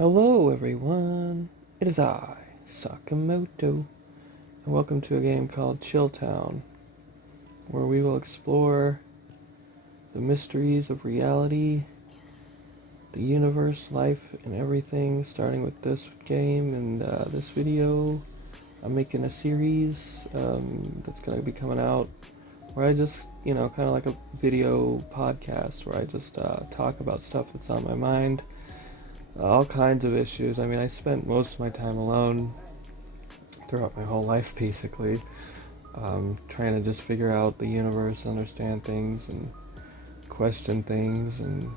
Hello everyone, it is I, Sakamoto, and welcome to a game called Chilltown, where we will explore the mysteries of reality, the universe, life, and everything, starting with this game and this video. I'm making a series that's going to be coming out where I just, kind of like a video podcast where I just talk about stuff that's on my mind. All kinds of issues. I mean, I spent most of my time alone throughout my whole life, basically, trying to just figure out the universe, understand things, and question things, and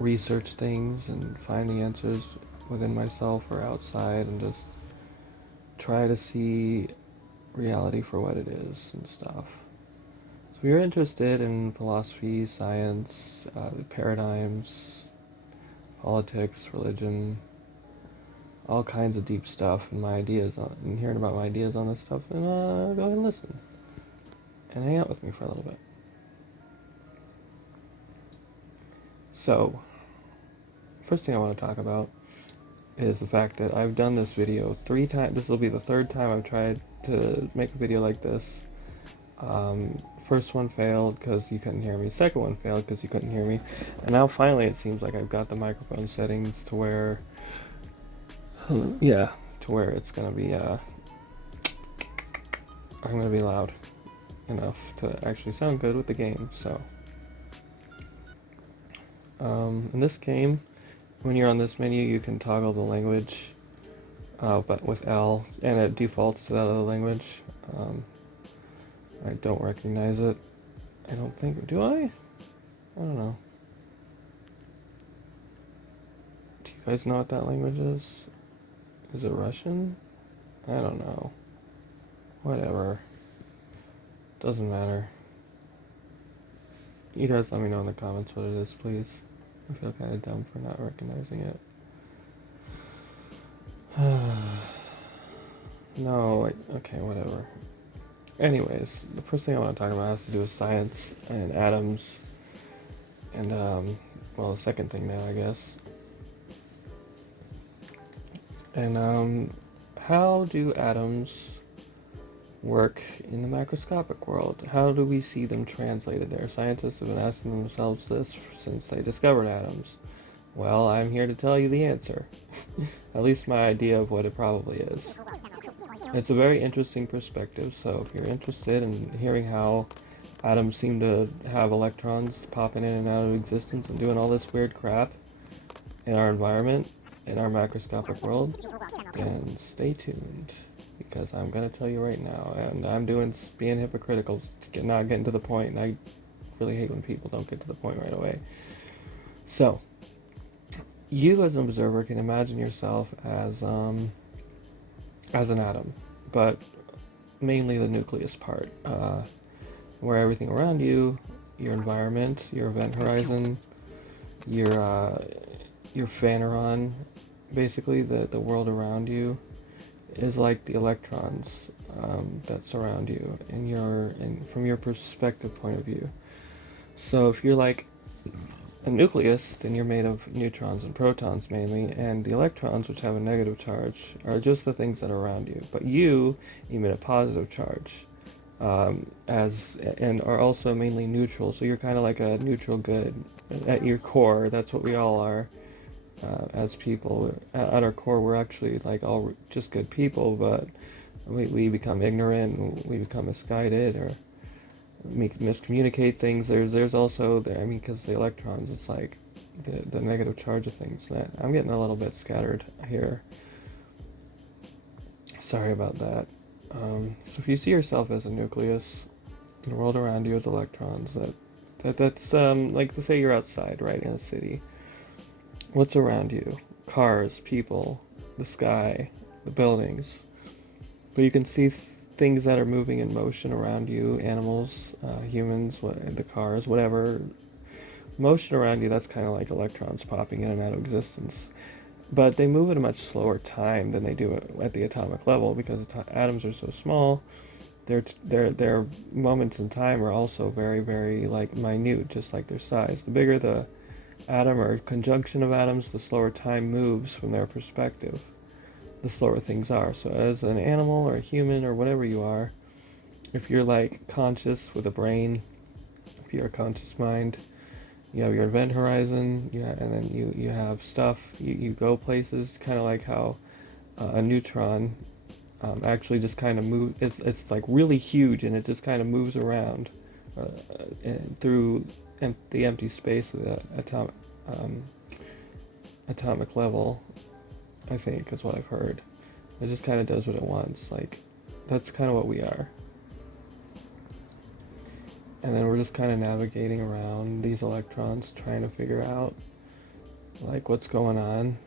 research things, and find the answers within myself or outside, and just try to see reality for what it is and stuff. So if you're interested in philosophy, science, the paradigms, politics, religion, all kinds of deep stuff, and my ideas and hearing about my ideas on this stuff, and go ahead and listen and hang out with me for a little bit. So, first thing I want to talk about is the fact that I've done this video 3 times. This will be the 3rd time I've tried to make a video like this. First one failed because you couldn't hear me. Second one failed because you couldn't hear me. And now finally it seems like I've got the microphone settings to where, it's going to be, I'm going to be loud enough to actually sound good with the game. So, in this game, when you're on this menu, you can toggle the language, but with L, and it defaults to that other language. I don't recognize it. I don't think, do I? I don't know. Do you guys know what that language is? Is it Russian? I don't know. Whatever. Doesn't matter. You guys let me know in the comments what it is, please. I feel kind of dumb for not recognizing it. No, okay, whatever. Anyways, the first thing I want to talk about has to do with science and atoms. And, the second thing now, I guess. And, how do atoms work in the macroscopic world? How do we see them translated there? Scientists have been asking themselves this since they discovered atoms. Well, I'm here to tell you the answer. At least my idea of what it probably is. It's a very interesting perspective, so if you're interested in hearing how atoms seem to have electrons popping in and out of existence and doing all this weird crap in our environment, in our macroscopic world, then stay tuned, because I'm going to tell you right now, and I'm being hypocritical, not getting to the point, and I really hate when people don't get to the point right away. So, you as an observer can imagine yourself as an atom, but mainly the nucleus part, where everything around you, your environment, your event horizon, your phaneron, basically the world around you, is like the electrons that surround you and from your perspective point of view. So if you're like a nucleus, then you're made of neutrons and protons mainly, and the electrons, which have a negative charge, are just the things that are around you. But you emit a positive charge, and are also mainly neutral. So you're kind of like a neutral good at your core. That's what we all are as people. At our core, we're actually like all just good people, but we become ignorant, we become misguided, or miscommunicate things. There's also because the electrons, it's like the negative charge of things. That I'm getting a little bit scattered here. Sorry about that. So if you see yourself as a nucleus, the world around you is electrons. That's like to say you're outside, right, in a city. What's around you? Cars, people, the sky, the buildings. But you can see things that are moving in motion around you, animals, humans, the cars, whatever. Motion around you, that's kind of like electrons popping in and out of existence. But they move at a much slower time than they do at the atomic level, because atoms are so small. Their moments in time are also very, very like minute, just like their size. The bigger the atom or conjunction of atoms, the slower time moves from their perspective, the slower things are. So as an animal or a human or whatever you are, if you're like conscious with a brain, if you're a conscious mind, you have your event horizon, and then you have stuff, you go places, kind of like how a neutron actually just kind of moves, it's like really huge and it just kind of moves around through the empty space of the atomic level, I think, is what I've heard. It just kind of does what it wants. Like, that's kind of what we are. And then we're just kind of navigating around these electrons, trying to figure out, like, what's going on.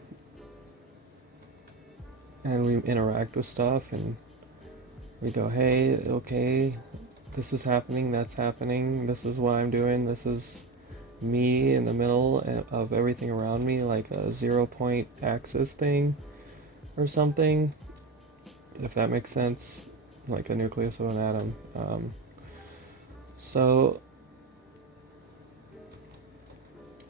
And we interact with stuff, and we go, hey, okay, this is happening, that's happening, this is what I'm doing, this is me in the middle of everything around me, like a 0-point axis thing or something, if that makes sense, like a nucleus of an atom. So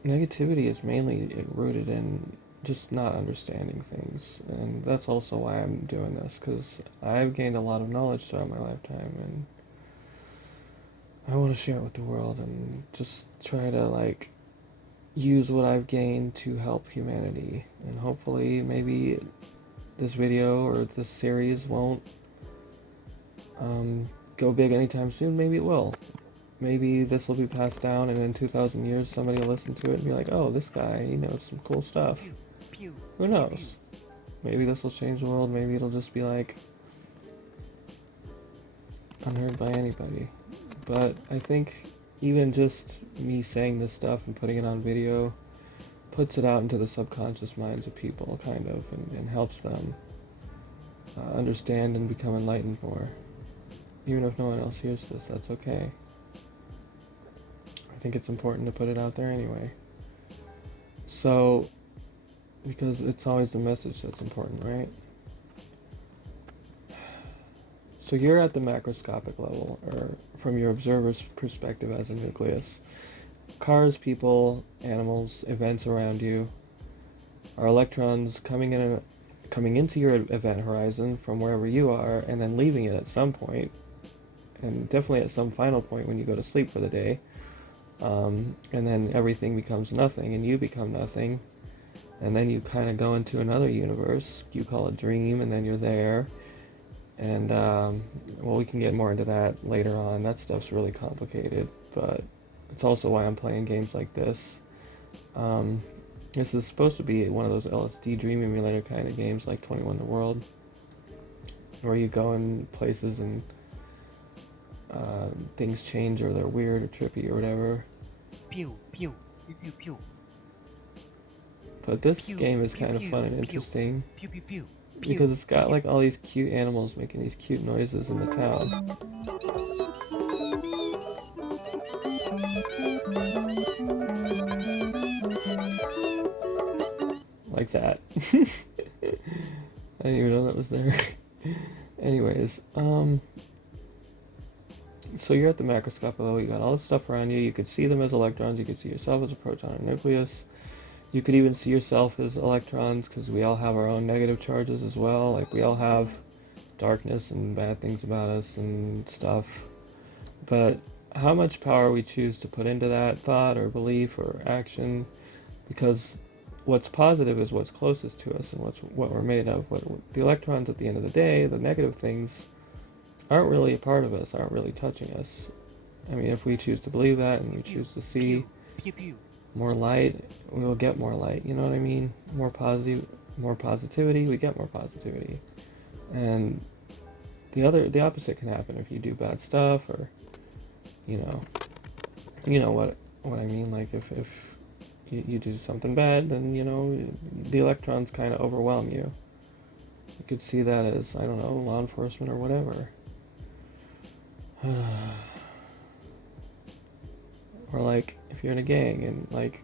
negativity is mainly rooted in just not understanding things, and that's also why I'm doing this, because I've gained a lot of knowledge throughout my lifetime, and I want to share it with the world and just try to like use what I've gained to help humanity. And hopefully maybe this video or this series won't go big anytime soon. Maybe it will. Maybe this will be passed down and in 2,000 years somebody will listen to it and be like, oh, this guy, he knows some cool stuff. Who knows? Maybe this will change the world. Maybe it'll just be like unheard by anybody. But I think even just me saying this stuff and putting it on video puts it out into the subconscious minds of people, kind of, and helps them understand and become enlightened more. Even if no one else hears this, that's okay. I think it's important to put it out there anyway. So, because it's always the message that's important, right? So you're at the macroscopic level, or from your observer's perspective as a nucleus. Cars, people, animals, events around you are electrons coming into your event horizon from wherever you are, and then leaving it at some point, and definitely at some final point when you go to sleep for the day. And then everything becomes nothing, and you become nothing, and then you kind of go into another universe you call a dream, and then you're there. And, well, we can get more into that later on. That stuff's really complicated, but it's also why I'm playing games like this. This is supposed to be one of those LSD dream emulator kind of games like 21 The World, where you go in places and things change, or they're weird or trippy or whatever. Pew, pew, pew, pew, pew. But this Pew, game is pew, kind of pew, fun and pew. interesting. Pew, pew, pew. Because it's got like all these cute animals making these cute noises in the town. Like that. I didn't even know that was there. Anyways, so you're at the macroscopic level, you got all this stuff around you, you could see them as electrons, you could see yourself as a proton or nucleus. You could even see yourself as electrons, because we all have our own negative charges as well. Like, we all have darkness and bad things about us and stuff. But how much power we choose to put into that thought or belief or action, because what's positive is what's closest to us and what we're made of. The electrons at the end of the day, the negative things, aren't really a part of us, aren't really touching us. I mean, if we choose to believe that and we choose to see more light, we will get more light, you know what I mean? More positivity, we get more positivity. And the opposite can happen if you do bad stuff, or you know what I mean. Like if you do something bad, then the electrons kind of overwhelm you. You could see that as, I don't know, law enforcement or whatever. Or like if you're in a gang and, like,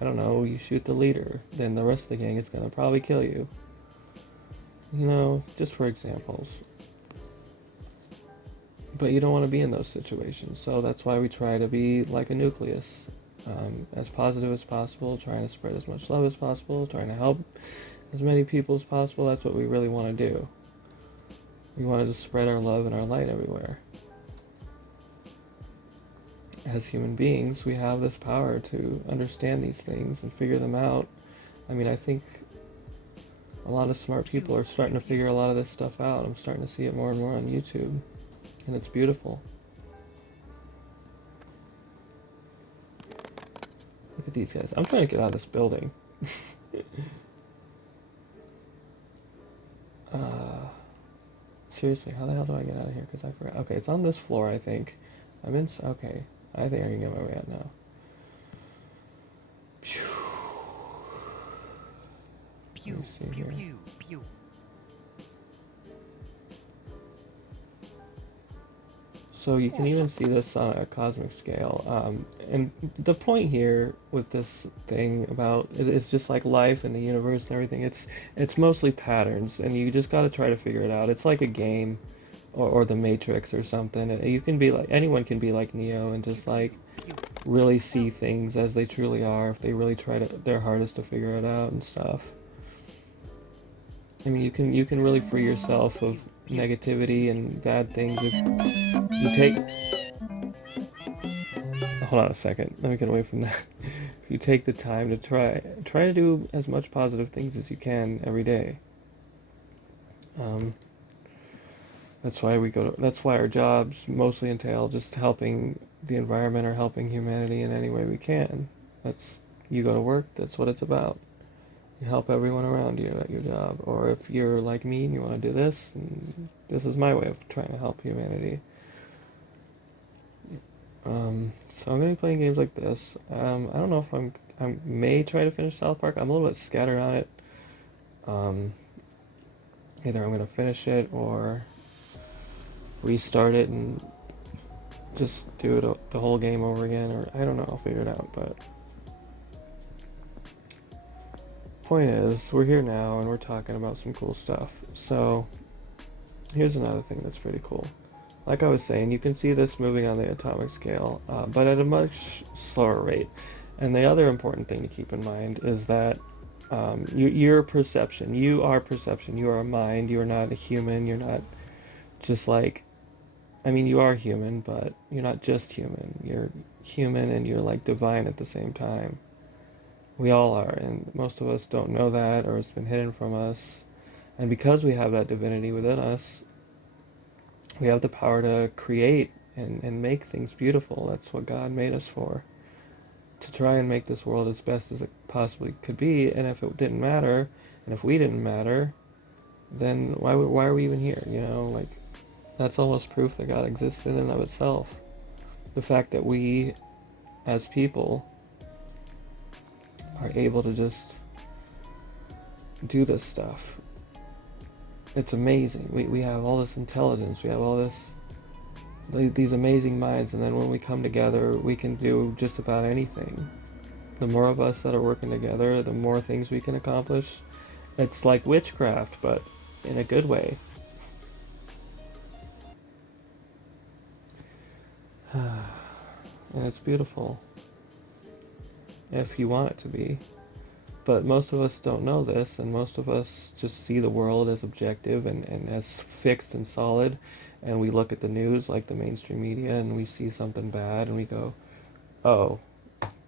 I don't know, you shoot the leader, then the rest of the gang is gonna probably kill you. Just for examples. But you don't want to be in those situations, so that's why we try to be like a nucleus. as positive as possible, trying to spread as much love as possible, trying to help as many people as possible. That's what we really want to do. We want to just spread our love and our light everywhere. As human beings, we have this power to understand these things and figure them out. I mean, I think a lot of smart people are starting to figure a lot of this stuff out. I'm starting to see it more and more on YouTube, and it's beautiful. Look at these guys. I'm trying to get out of this building. Seriously, how the hell do I get out of here? Because I forgot. Okay, it's on this floor, I think. I'm in. Okay, I think I can get my way out now. Pew, Let me see pew, here. pew, pew. So you can even see this on a cosmic scale. And the point here with this thing about it's just like life and the universe and everything. It's mostly patterns, and you just got to try to figure it out. It's like a game, or the Matrix or something. You can be like anyone can be like Neo and just like really see things as they truly are if they really try to their hardest to figure it out and stuff. I mean, you can really free yourself of negativity and bad things if you take. Hold on a second. Let me get away from that. If you take the time to try to do as much positive things as you can every day. Um, that's why we go to. That's why our jobs mostly entail just helping the environment or helping humanity in any way we can. That's you go to work. That's what it's about. You help everyone around you at your job. Or if you're like me and you want to do this, and this is my way of trying to help humanity. So I'm gonna be playing games like this. I don't know if I may try to finish South Park. I'm a little bit scattered on it. Um, Either I'm gonna finish it or restart it and just do it the whole game over again, or I don't know. I'll figure it out. But point is, we're here now and we're talking about some cool stuff. So here's another thing that's pretty cool. Like I was saying, you can see this moving on the atomic scale, but at a much slower rate. And the other important thing to keep in mind is that your perception, you are perception, you are a mind, you are not a human, you're not just like, I mean, you are human, but you're not just human. You're human and you're like divine at the same time. We all are, and most of us don't know that, or it's been hidden from us. And because we have that divinity within us, we have the power to create and make things beautiful. That's what God made us for. To try and make this world as best as it possibly could be. And if it didn't matter, and if we didn't matter, then why are we even here? You know, like, that's almost proof that God exists in and of itself. The fact that we, as people, are able to just do this stuff. It's amazing. We have all this intelligence. We have all these amazing minds, and then when we come together, we can do just about anything. The more of us that are working together, the more things we can accomplish. It's like witchcraft, but in a good way. And it's beautiful if you want it to be. But most of us don't know this, and most of us just see the world as objective and as fixed and solid. And we look at the news, like the mainstream media, and we see something bad, and we go, oh,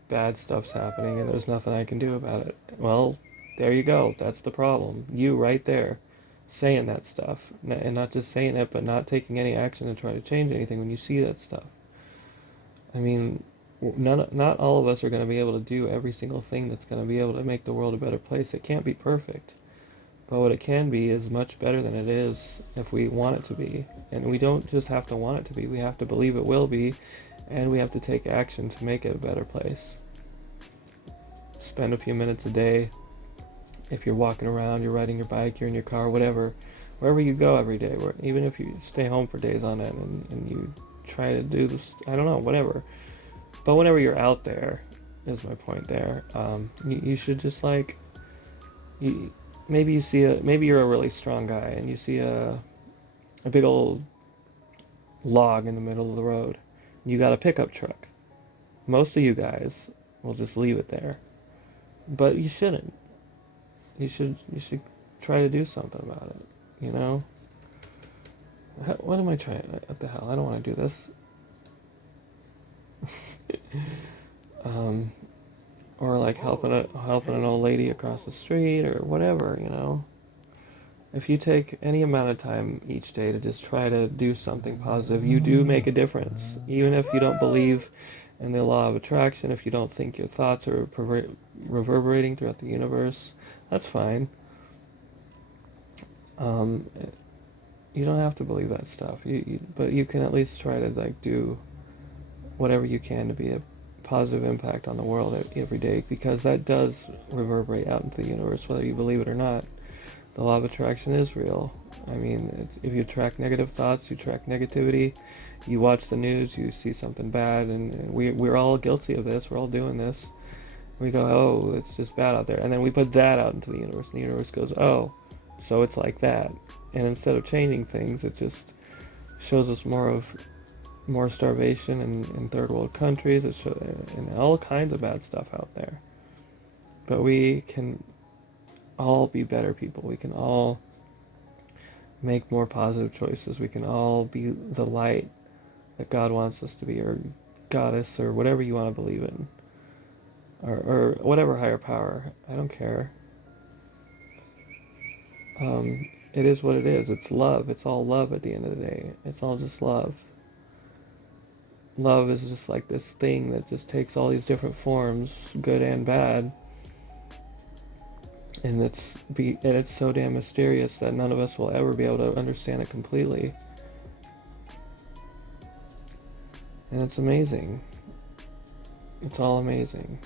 bad stuff's happening, and there's nothing I can do about it. Well, there you go. That's the problem. You right there, saying that stuff. And not just saying it, but not taking any action to try to change anything when you see that stuff. I mean, not all of us are going to be able to do every single thing that's going to be able to make the world a better place. It can't be perfect. But what it can be is much better than it is if we want it to be. And we don't just have to want it to be. We have to believe it will be. And we have to take action to make it a better place. Spend a few minutes a day. If you're walking around, you're riding your bike, you're in your car, whatever. Wherever you go every day. Even if you stay home for days on end and you try to do this, I don't know, whatever. But whenever you're out there, is my point there. You should just like, maybe you're a really strong guy and you see a big old log in the middle of the road. You got a pickup truck. Most of you guys We'll just leave it there. But you shouldn't. You should try to do something about it. You know? What am I trying? What the hell? I don't want to do this. um, or like helping an old lady across the street or whatever. You know? If you take any amount of time each day to just try to do something positive, you do make a difference. Even if you don't believe in the law of attraction, if you don't think your thoughts are reverberating throughout the universe, that's fine. Um, you don't have to believe that stuff. But you can at least try to like do whatever you can to be a positive impact on the world every day, because that does reverberate out into the universe, whether you believe it or not. The law of attraction is real. I mean, if you attract negative thoughts, you attract negativity. You watch the news, you see something bad, and we're all guilty of this. We're all doing this. We go, oh, it's just bad out there. And then we put that out into the universe, and the universe goes, oh, so it's like that. And instead of changing things, it just shows us more starvation in third world countries. And all kinds of bad stuff out there. But we can all be better people. We can all make more positive choices. We can all be the light that God wants us to be, or goddess, or whatever you want to believe in, or whatever higher power. I don't care. It is what it is. It's love. It's all love at the end of the day. It's all just love. Love is just like this thing that just takes all these different forms, good and bad. And it's so damn mysterious that none of us will ever be able to understand it completely. And it's amazing. It's all amazing.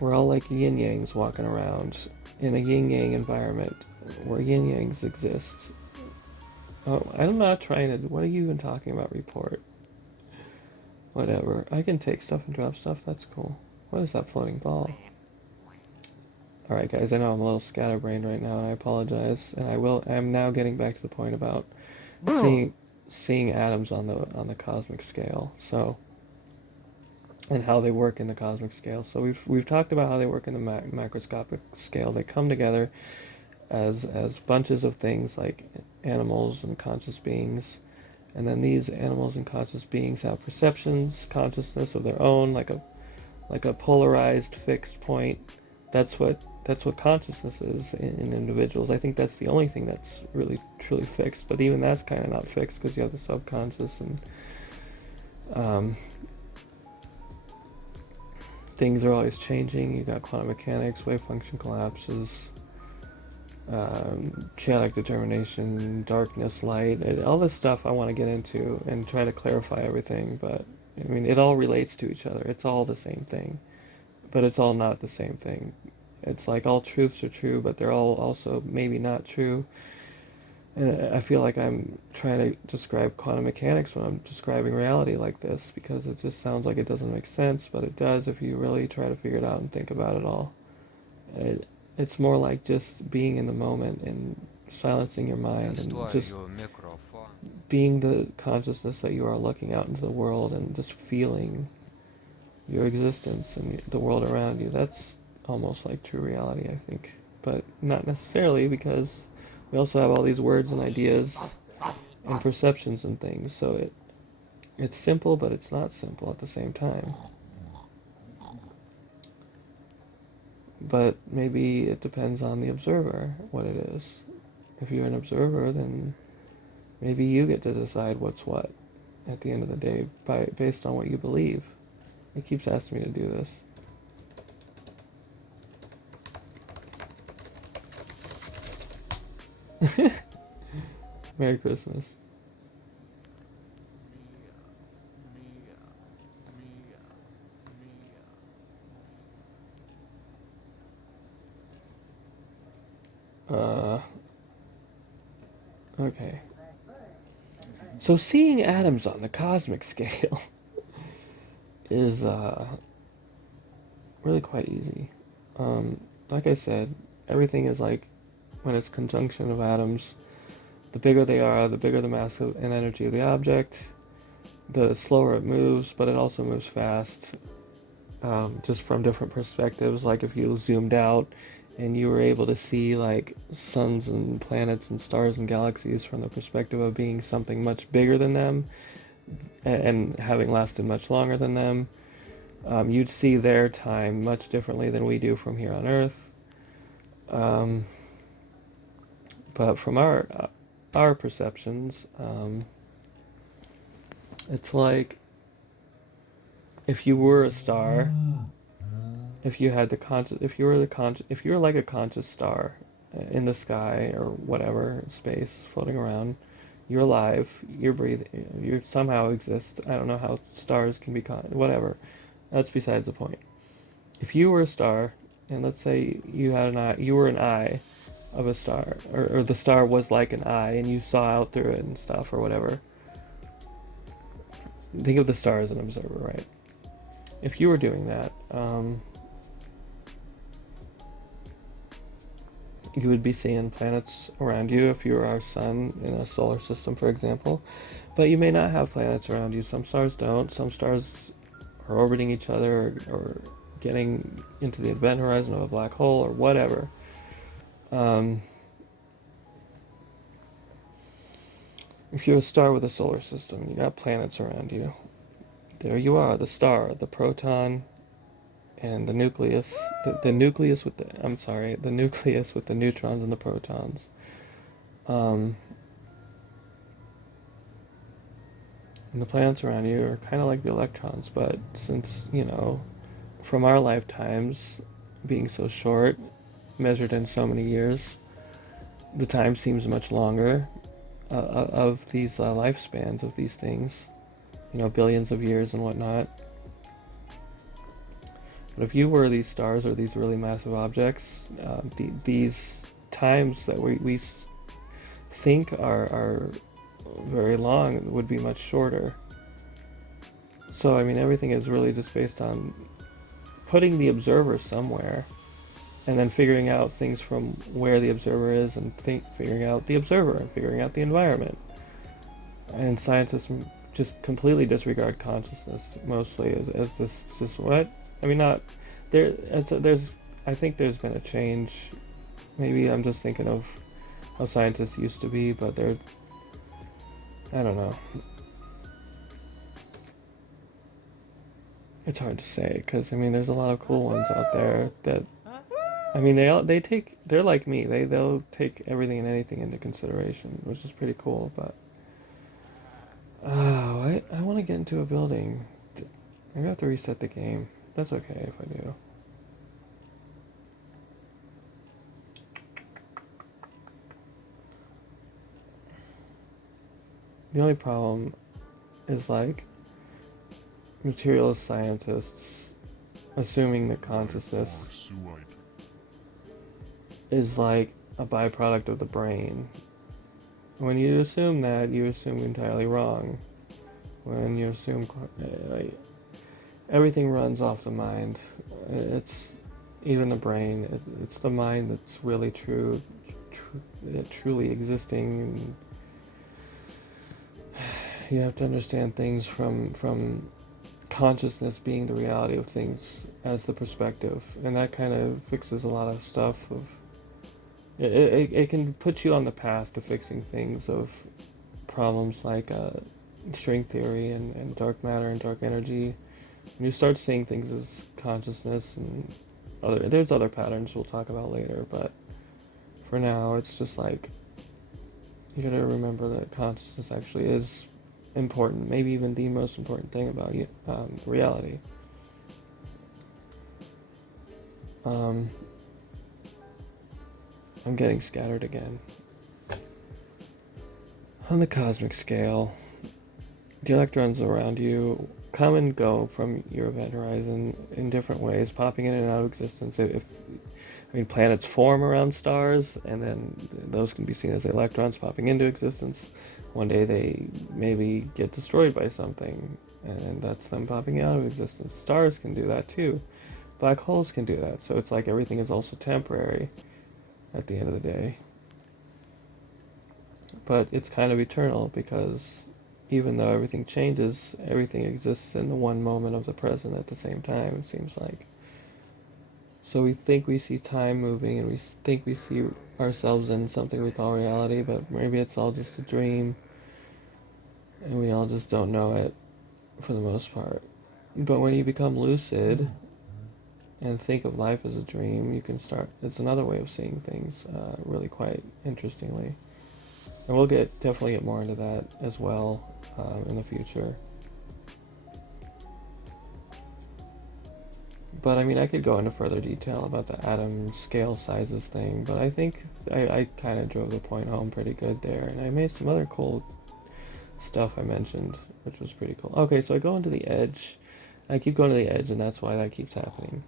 We're all like yin yangs walking around in a yin yang environment where yin yangs exist. Oh, I'm not trying to. What are you even talking about? Report. Whatever. I can take stuff and drop stuff. That's cool. What is that floating ball? Alright, guys. I know I'm a little scatterbrained right now, and I apologize. And I'm now getting back to the point about seeing atoms on the cosmic scale. So, and how they work in the cosmic scale. So we've talked about how they work in the macroscopic scale. They come together as bunches of things like animals and conscious beings. And then these animals and conscious beings have perceptions, consciousness of their own, like a polarized fixed point. That's what consciousness is in individuals. I think that's the only thing that's really truly fixed. But even that's kind of not fixed, because you have the subconscious, and things are always changing. You got quantum mechanics, wave function collapses, chaotic determination, darkness, light, all this stuff I want to get into and try to clarify everything. But I mean, it all relates to each other. It's all the same thing, but it's all not the same thing. It's like all truths are true, but they're all also maybe not true. And I feel like I'm trying to describe quantum mechanics when I'm describing reality like this, because it just sounds like it doesn't make sense, but it does if you really try to figure it out and think about it all. It's more like just being in the moment and silencing your mind and just being the consciousness that you are, looking out into the world and just feeling your existence and the world around you. That's almost like true reality, I think. But not necessarily, because we also have all these words and ideas and perceptions and things. So it's simple, but it's not simple at the same time. But maybe it depends on the observer, what it is. If you're an observer, then maybe you get to decide what's what at the end of the day based on what you believe. It keeps asking me to do this. Merry Christmas. Okay. So seeing atoms on the cosmic scale is really quite easy. Like I said, everything is like, when it's conjunction of atoms, the bigger they are, the bigger the mass and energy of the object. the slower it moves, but it also moves fast, just from different perspectives. Like if you zoomed out and you were able to see like suns and planets and stars and galaxies from the perspective of being something much bigger than them and having lasted much longer than them, you'd see their time much differently than we do from here on Earth. Um, but from our perceptions, it's like if you were a star, if you had the conscious, if you were like a conscious star in the sky or whatever space floating around, you're alive, you're breathing, you somehow exist. I don't know how stars can be whatever. That's besides the point. If you were a star, and let's say you had an eye, you were an eye of a star, or the star was like an eye, and you saw out through it and stuff, or whatever. Think of the star as an observer, right? If you were doing that, you would be seeing planets around you if you were our sun in a solar system, for example. But you may not have planets around you. Some stars don't. Some stars are orbiting each other or getting into the event horizon of a black hole or whatever. If you're a star with a solar system, you got planets around you. There you are, the star, the proton, and the nucleus. The nucleus with the nucleus with the neutrons and the protons. And the planets around you are kind of like the electrons, but since, from our lifetimes being so short, measured in so many years, the time seems much longer of these lifespans of these things, billions of years and whatnot. But if you were these stars or these really massive objects, these times that we think are very long would be much shorter. So, I mean, everything is really just based on putting the observer somewhere and then figuring out things from where the observer is and figuring out the observer and figuring out the environment. And scientists just completely disregard consciousness mostly as this just what? I mean, not there. I think there's been a change. Maybe I'm just thinking of how scientists used to be, but I don't know. It's hard to say because I mean, there's a lot of cool ones out there that. I mean, they're like me. They'll take everything and anything into consideration, which is pretty cool. But I want to get into a building. I'm gonna have to reset the game. That's okay if I do. The only problem is like materialist scientists assuming that consciousness is like a byproduct of the brain. When you assume that, you assume entirely wrong. When you assume everything runs off the mind, it's even the brain. It's the mind that's really truly existing. And you have to understand things from consciousness being the reality of things as the perspective, and that kind of fixes a lot of stuff. It can put you on the path to fixing things of problems like string theory and dark matter and dark energy. When you start seeing things as consciousness and there's other patterns we'll talk about later, but for now it's just like you gotta remember that consciousness actually is important, maybe even the most important thing about reality. I'm getting scattered again. On the cosmic scale, the electrons around you come and go from your event horizon in different ways, popping in and out of existence. Planets form around stars, and then those can be seen as electrons popping into existence. One day they maybe get destroyed by something, and that's them popping out of existence. Stars can do that too. Black holes can do that. So it's like everything is also temporary at the end of the day. But it's kind of eternal because even though everything changes, everything exists in the one moment of the present at the same time, it seems like. So we think we see time moving and we think we see ourselves in something we call reality, but maybe it's all just a dream and we all just don't know it for the most part. But when you become lucid and think of life as a dream, you can start, it's another way of seeing things really quite interestingly. And we'll definitely get more into that as well in the future. But I mean, I could go into further detail about the atom scale sizes thing, but I think I kind of drove the point home pretty good there. And I made some other cool stuff I mentioned, which was pretty cool. Okay, so I go into the edge. I keep going to the edge, and that's why that keeps happening.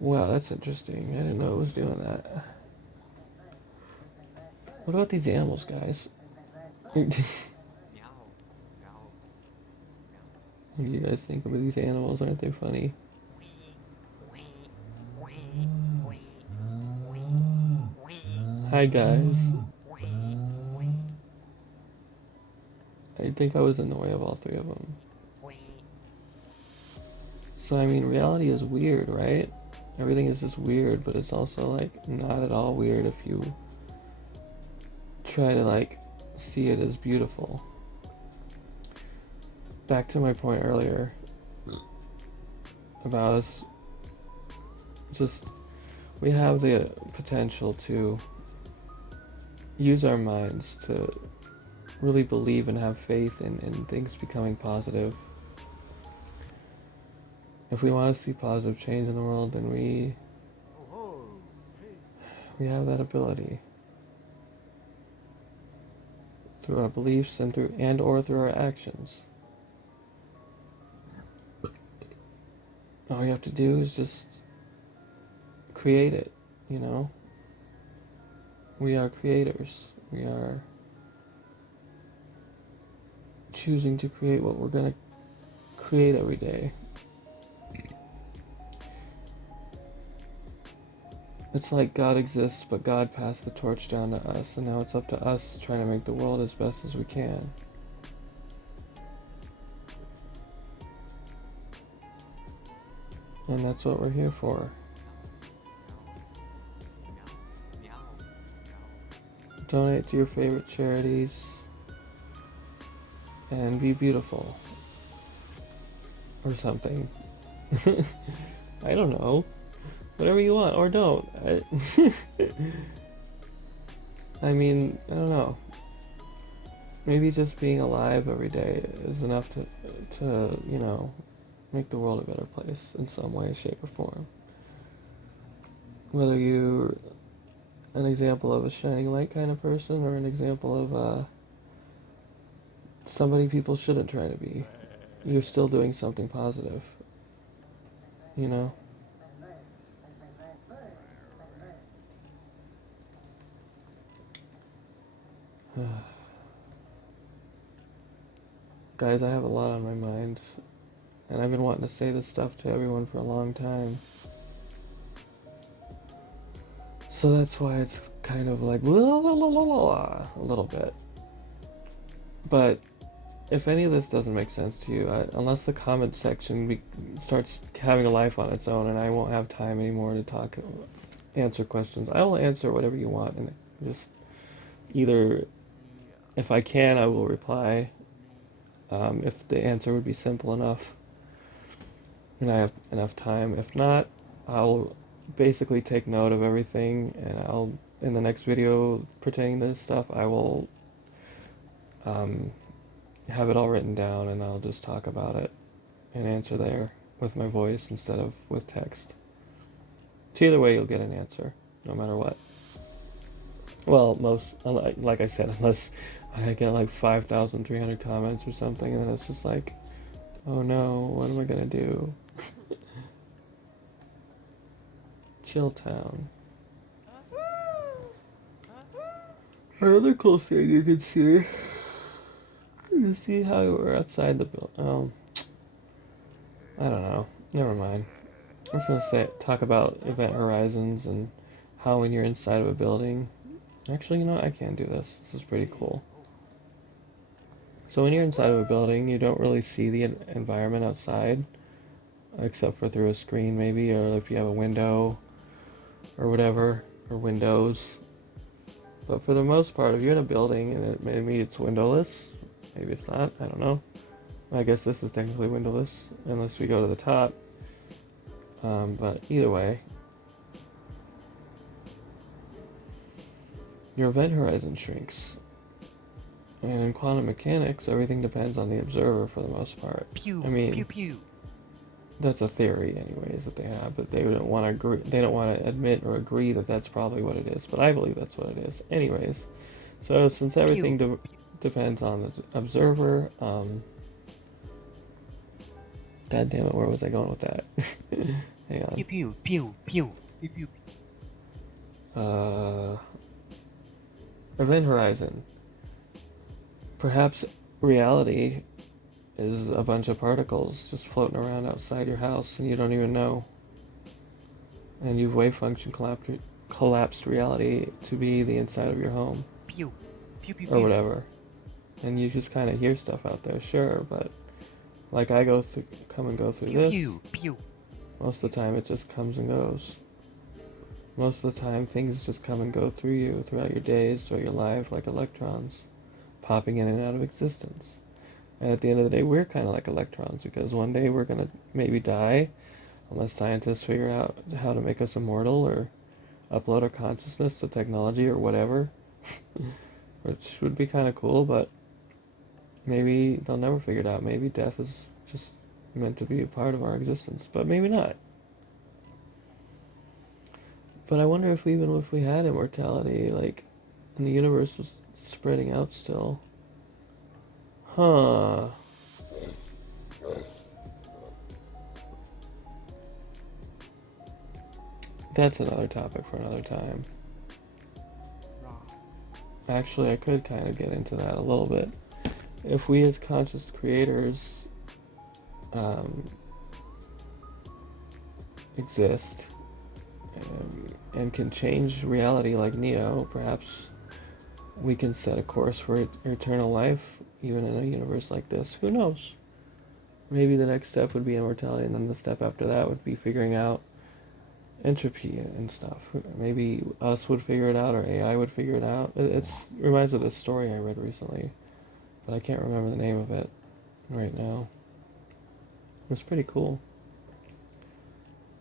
Wow, that's interesting. I didn't know it was doing that. What about these animals, guys? What do you guys think of these animals? Aren't they funny? Hi, guys. I think I was in the way of all three of them. So, I mean, reality is weird, right? Everything is just weird, but it's also, like, not at all weird if you try to, like, see it as beautiful. Back to my point earlier about us, just, we have the potential to use our minds to really believe and have faith in things becoming positive. If we want to see positive change in the world, then we have that ability through our beliefs and or through our actions. All you have to do is just create it, you know? We are creators. We are choosing to create what we're going to create every day. It's like God exists, but God passed the torch down to us, and now it's up to us to try to make the world as best as we can. And that's what we're here for. Donate to your favorite charities and be beautiful. Or something. I don't know. Whatever you want, or don't. I mean, I don't know. Maybe just being alive every day is enough to you know, make the world a better place in some way, shape, or form. Whether you're an example of a shining light kind of person or an example of somebody people shouldn't try to be, you're still doing something positive. You know? Guys, I have a lot on my mind, and I've been wanting to say this stuff to everyone for a long time. So that's why it's kind of like blah, blah, blah, blah, blah, a little bit. But if any of this doesn't make sense to you, unless the comment section starts having a life on its own and I won't have time anymore to answer questions, I will answer whatever you want, and just either, if I can, I will reply. If the answer would be simple enough and I have enough time. If not, I'll basically take note of everything, and I'll, in the next video pertaining to this stuff, I will have it all written down, and I'll just talk about it and answer there with my voice instead of with text. So either way, you'll get an answer, no matter what. Well, like I said, unless I get like 5,300 comments or something, and then it's just like, oh no, what am I gonna do? Chilltown. Another cool thing you can see. You see how we're outside the building. Oh, I don't know. Never mind. I was gonna talk about event horizons and how when you're inside of a building. Actually, you know what? I can do this. This is pretty cool. So when you're inside of a building, you don't really see the environment outside, except for through a screen maybe, or if you have a window or whatever, or windows. But for the most part, if you're in a building and maybe it's windowless, maybe it's not, I don't know. I guess this is technically windowless, unless we go to the top. But either way, your event horizon shrinks. And in quantum mechanics, everything depends on the observer for the most part. Pew, I mean, pew, pew. that's a theory, anyways, that they have, but they don't want to agree. They don't want to admit or agree that that's probably what it is. But I believe that's what it is. Anyways, so since everything depends on the observer, God damn it, where was I going with that? Hang on. Pew, pew, pew, pew, pew, pew. Event horizon. Perhaps reality is a bunch of particles just floating around outside your house and you don't even know. And you've wave function collapsed reality to be the inside of your home. Pew, pew, pew, Or pew. whatever. And you just kind of hear stuff out there, sure, but like I come and go through Pew, this. pew, pew. Most of the time it just comes and goes. Most of the time things just come and go through you throughout your days, throughout your life, like electrons, popping in and out of existence. And at the end of the day, we're kind of like electrons, because one day we're going to maybe die, unless scientists figure out how to make us immortal or upload our consciousness to technology or whatever, which would be kind of cool, but maybe they'll never figure it out. Maybe death is just meant to be a part of our existence, but maybe not. But I wonder if even if we had immortality, like, and the universe was spreading out still. Huh. That's another topic for another time. Actually, I could kind of get into that a little bit. If we as conscious creators exist and can change reality like Neo, perhaps we can set a course for eternal life, even in a universe like this. Who knows? Maybe the next step would be immortality, and then the step after that would be figuring out entropy and stuff. Maybe us would figure it out, or AI would figure it out. It reminds me of this story I read recently, but I can't remember the name of it right now. It's pretty cool.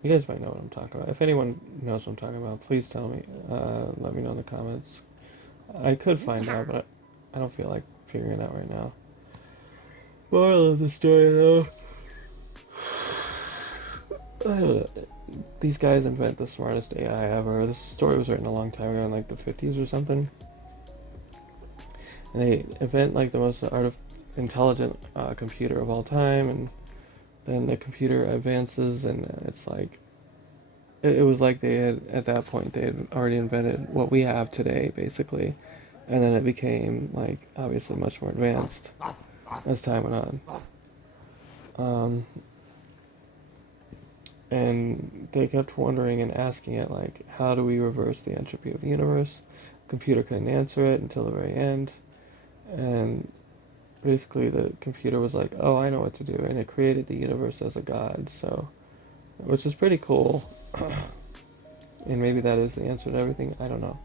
You guys might know what I'm talking about. If anyone knows what I'm talking about, please tell me. Let me know in the comments. I could find out, but I don't feel like figuring it out right now. Moral of the story, though. I don't know. These guys invent the smartest AI ever. This story was written a long time ago, in like the 50s or something. And they invent like the most intelligent computer of all time, and then the computer advances, and it's like it was like they had, at that point, they had already invented what we have today, basically. And then it became like obviously much more advanced as time went on. And they kept wondering and asking it, like, how do we reverse the entropy of the universe? The computer couldn't answer it until the very end. And basically the computer was like, oh, I know what to do. And it created the universe as a god, so, which is pretty cool. And maybe that is the answer to everything. I don't know.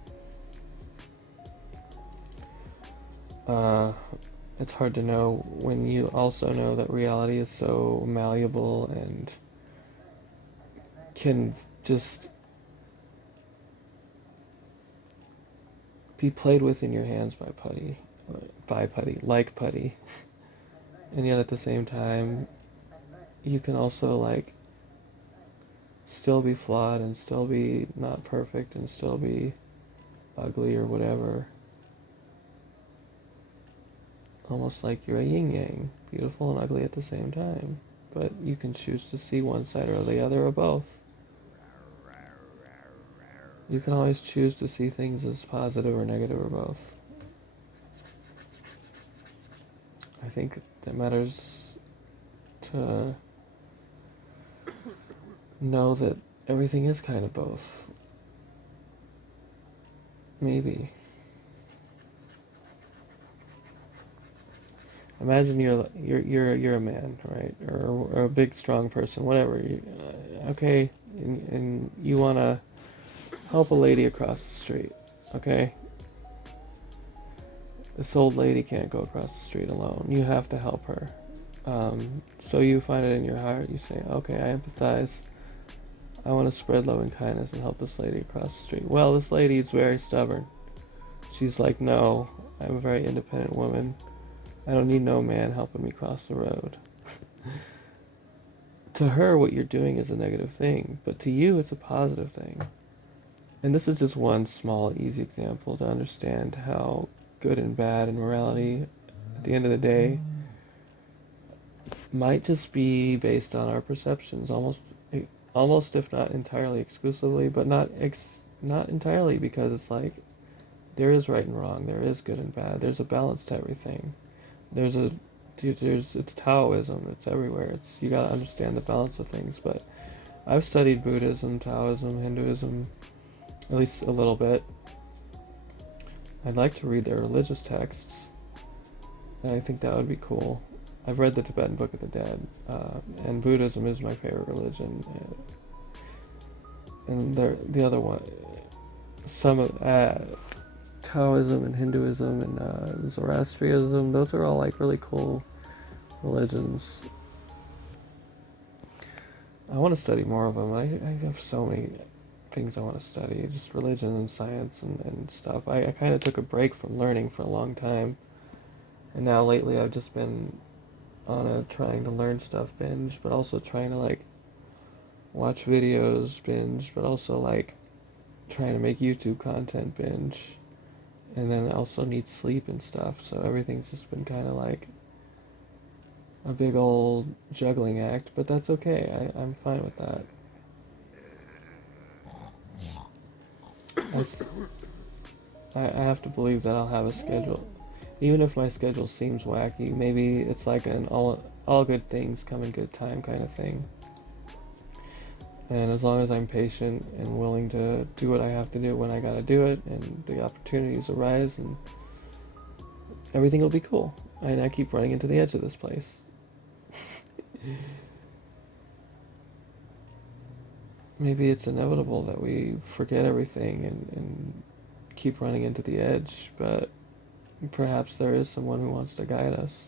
It's hard to know when you also know that reality is so malleable and can just be played with in your hands by putty, like putty. And yet at the same time, you can also like still be flawed and still be not perfect and still be ugly or whatever. Almost like you're a yin-yang, beautiful and ugly at the same time. But you can choose to see one side or the other or both. You can always choose to see things as positive or negative or both. I think that matters to know that everything is kind of both. Maybe. Imagine you're a man, right, or a big strong person, whatever. Okay, and you want to help a lady across the street. Okay, this old lady can't go across the street alone. You have to help her. So you find it in your heart. You say, okay, I empathize. I want to spread love and kindness and help this lady across the street. Well, this lady is very stubborn. She's like, no, I'm a very independent woman. I don't need no man helping me cross the road. To her, what you're doing is a negative thing, but to you, it's a positive thing. And this is just one small, easy example to understand how good and bad and morality, at the end of the day, might just be based on our perceptions, almost if not entirely exclusively, but not entirely, because it's like there is right and wrong, there is good and bad, there's a balance to everything. It's Taoism, it's everywhere. It's you gotta understand the balance of things. But I've studied Buddhism, Taoism, Hinduism, at least a little bit. I'd like to read their religious texts, and I think that would be cool. I've read the Tibetan Book of the Dead, and Buddhism is my favorite religion. And the other one, some of Taoism and Hinduism and Zoroastrianism, those are all like really cool religions. I want to study more of them. I have so many things I want to study, just religion and science and stuff. I kind of took a break from learning for a long time, and now lately I've just been on a trying to learn stuff binge, but also trying to like watch videos binge, but also like trying to make YouTube content binge, and then also need sleep and stuff. So everything's just been kind of like a big old juggling act, but that's okay. I'm fine with that. I have to believe that I'll have a schedule. Even if my schedule seems wacky, maybe it's like an all good things come in good time kind of thing. And as long as I'm patient and willing to do what I have to do when I gotta do it, and the opportunities arise, and everything will be cool. And I keep running into the edge of this place. Maybe it's inevitable that we forget everything and keep running into the edge, but perhaps there is someone who wants to guide us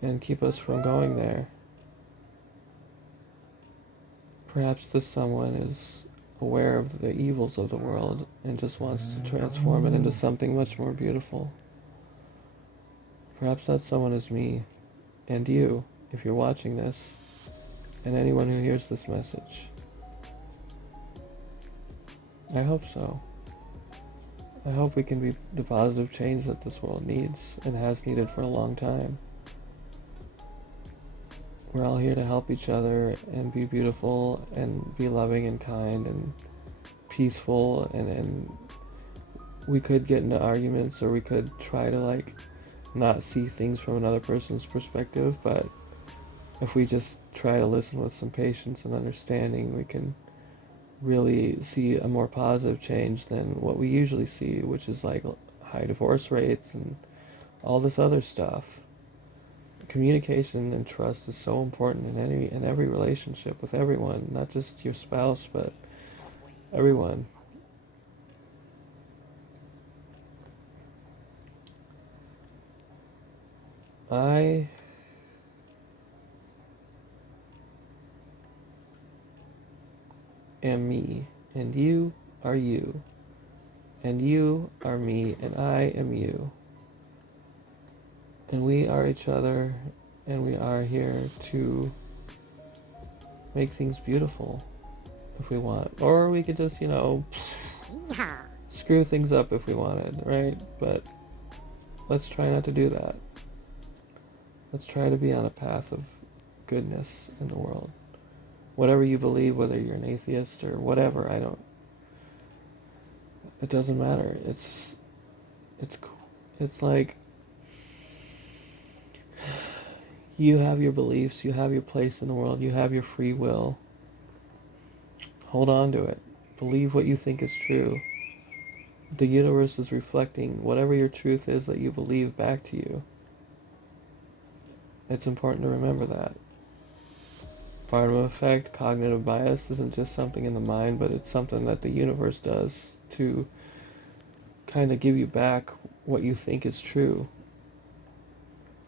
and keep us from going there. Perhaps this someone is aware of the evils of the world and just wants to transform it into something much more beautiful. Perhaps that someone is me, and you, if you're watching this, and anyone who hears this message. I hope so. I hope we can be the positive change that this world needs and has needed for a long time. We're all here to help each other and be beautiful and be loving and kind and peaceful, and we could get into arguments, or we could try to like not see things from another person's perspective, but if we just try to listen with some patience and understanding, we can really see a more positive change than what we usually see, which is like high divorce rates and all this other stuff. Communication and trust is so important in every relationship with everyone, not just your spouse, but everyone. I am me, and you are you, and you are me, and I am you. And we are each other, and we are here to make things beautiful if we want. Or we could just, screw things up if we wanted, right? But let's try not to do that. Let's try to be on a path of goodness in the world. Whatever you believe, whether you're an atheist or whatever, it doesn't matter. It's cool. It's like you have your beliefs, you have your place in the world, you have your free will. Hold on to it. Believe what you think is true. The universe is reflecting whatever your truth is that you believe back to you. It's important to remember that. Barnum effect, cognitive bias, isn't just something in the mind, but it's something that the universe does to kind of give you back what you think is true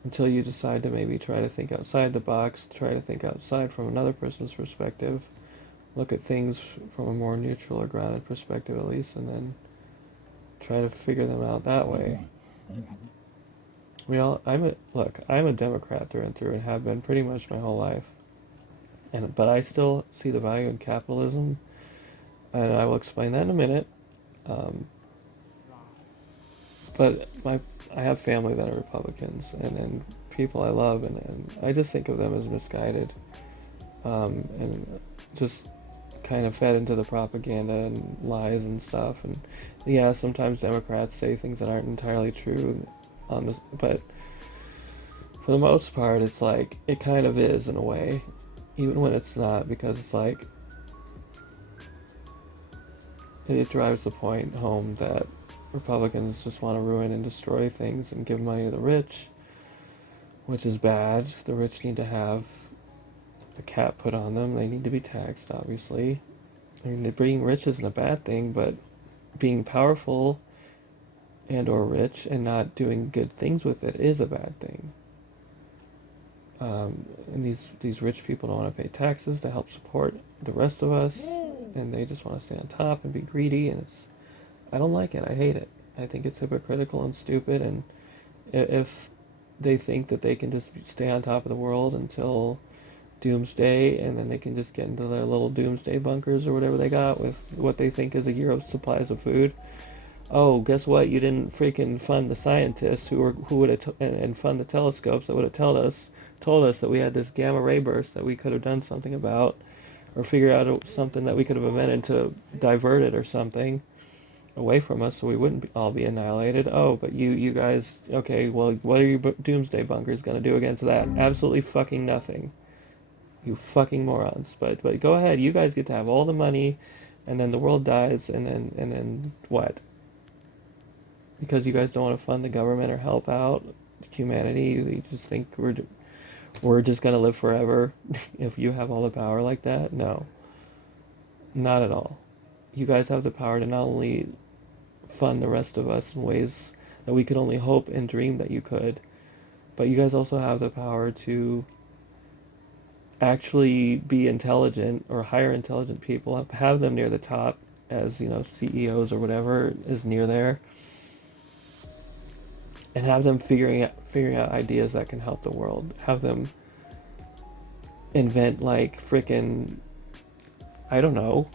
until you decide to maybe try to think outside the box, try to think outside from another person's perspective, look at things from a more neutral or grounded perspective at least, and then try to figure them out that way. I'm a Democrat through and through and have been pretty much my whole life. But I still see the value in capitalism, and I will explain that in a minute. Um, but I have family that are Republicans, and people I love, and I just think of them as misguided, and just kind of fed into the propaganda and lies and stuff. And yeah, sometimes Democrats say things that aren't entirely true on this, but for the most part, it's like it kind of is in a way, even when it's not, because it's like it drives the point home that Republicans just want to ruin and destroy things and give money to the rich, which is bad. The rich need to have the cap put on them. They need to be taxed, obviously. I mean, being rich isn't a bad thing, but being powerful and or rich and not doing good things with it is a bad thing. And these rich people don't want to pay taxes to help support the rest of us, and they just want to stay on top and be greedy. And I don't like it. I hate it. I think it's hypocritical and stupid. And if they think that they can just stay on top of the world until doomsday, and then they can just get into their little doomsday bunkers or whatever they got with what they think is a year of supplies of food. Oh, guess what? You didn't freaking fund the scientists who would have and fund the telescopes that would have told us that we had this gamma ray burst that we could have done something about, or figure out something that we could have invented to divert it or something away from us so we wouldn't all be annihilated. Oh, but you guys, okay, well, what are your doomsday bunkers going to do against that? Absolutely fucking nothing. You fucking morons. But go ahead, you guys get to have all the money, and then the world dies, and then what? Because you guys don't want to fund the government or help out humanity, you just think we're just gonna live forever if you have all the power like that? No, not at all. You guys have the power to not only fund the rest of us in ways that we could only hope and dream that you could, but you guys also have the power to actually be intelligent or hire intelligent people, have them near the top as, CEOs or whatever is near there, and have them figuring out ideas that can help the world. Have them invent like frickin', I don't know,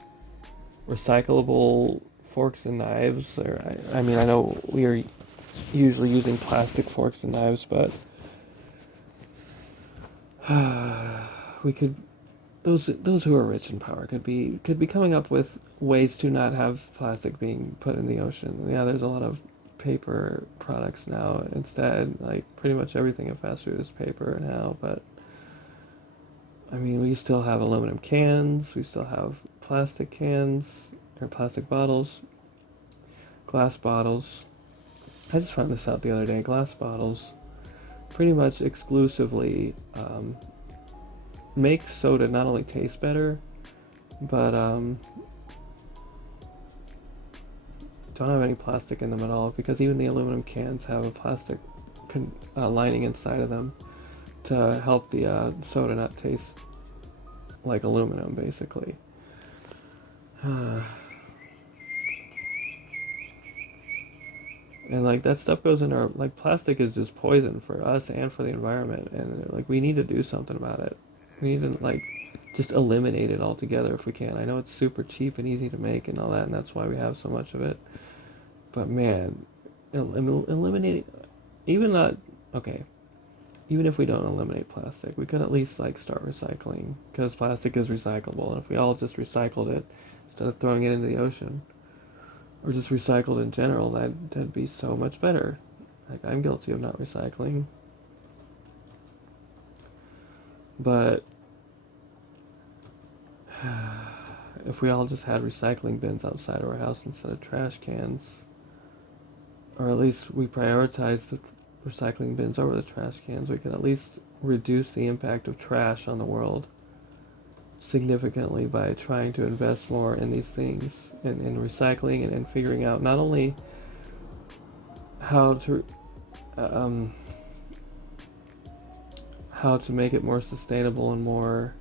recyclable forks and knives. Or I mean, I know we are usually using plastic forks and knives, but we could, those who are rich in power could be coming up with ways to not have plastic being put in the ocean. Yeah, there's a lot of paper products now instead. Like pretty much everything in fast food is paper now, but I mean, we still have aluminum cans, we still have plastic cans or plastic bottles, glass bottles. I just found this out the other day. Glass bottles pretty much exclusively make soda not only taste better, but don't have any plastic in them at all, because even the aluminum cans have a plastic lining inside of them to help the soda not taste like aluminum, basically. And like that stuff goes in our, like, plastic is just poison for us and for the environment, and like we need to do something about it. We need to like just eliminate it altogether if we can. I know it's super cheap and easy to make and all that, and that's why we have so much of it. But man, eliminating, even not, okay, even if we don't eliminate plastic, we could at least like start recycling, because plastic is recyclable, and if we all just recycled it instead of throwing it into the ocean, or just recycled in general, that'd be so much better. Like, I'm guilty of not recycling, but if we all just had recycling bins outside of our house instead of trash cans, or at least we prioritize the recycling bins over the trash cans, we could at least reduce the impact of trash on the world significantly by trying to invest more in these things, in recycling, and in figuring out not only how to um, how to make it more sustainable and more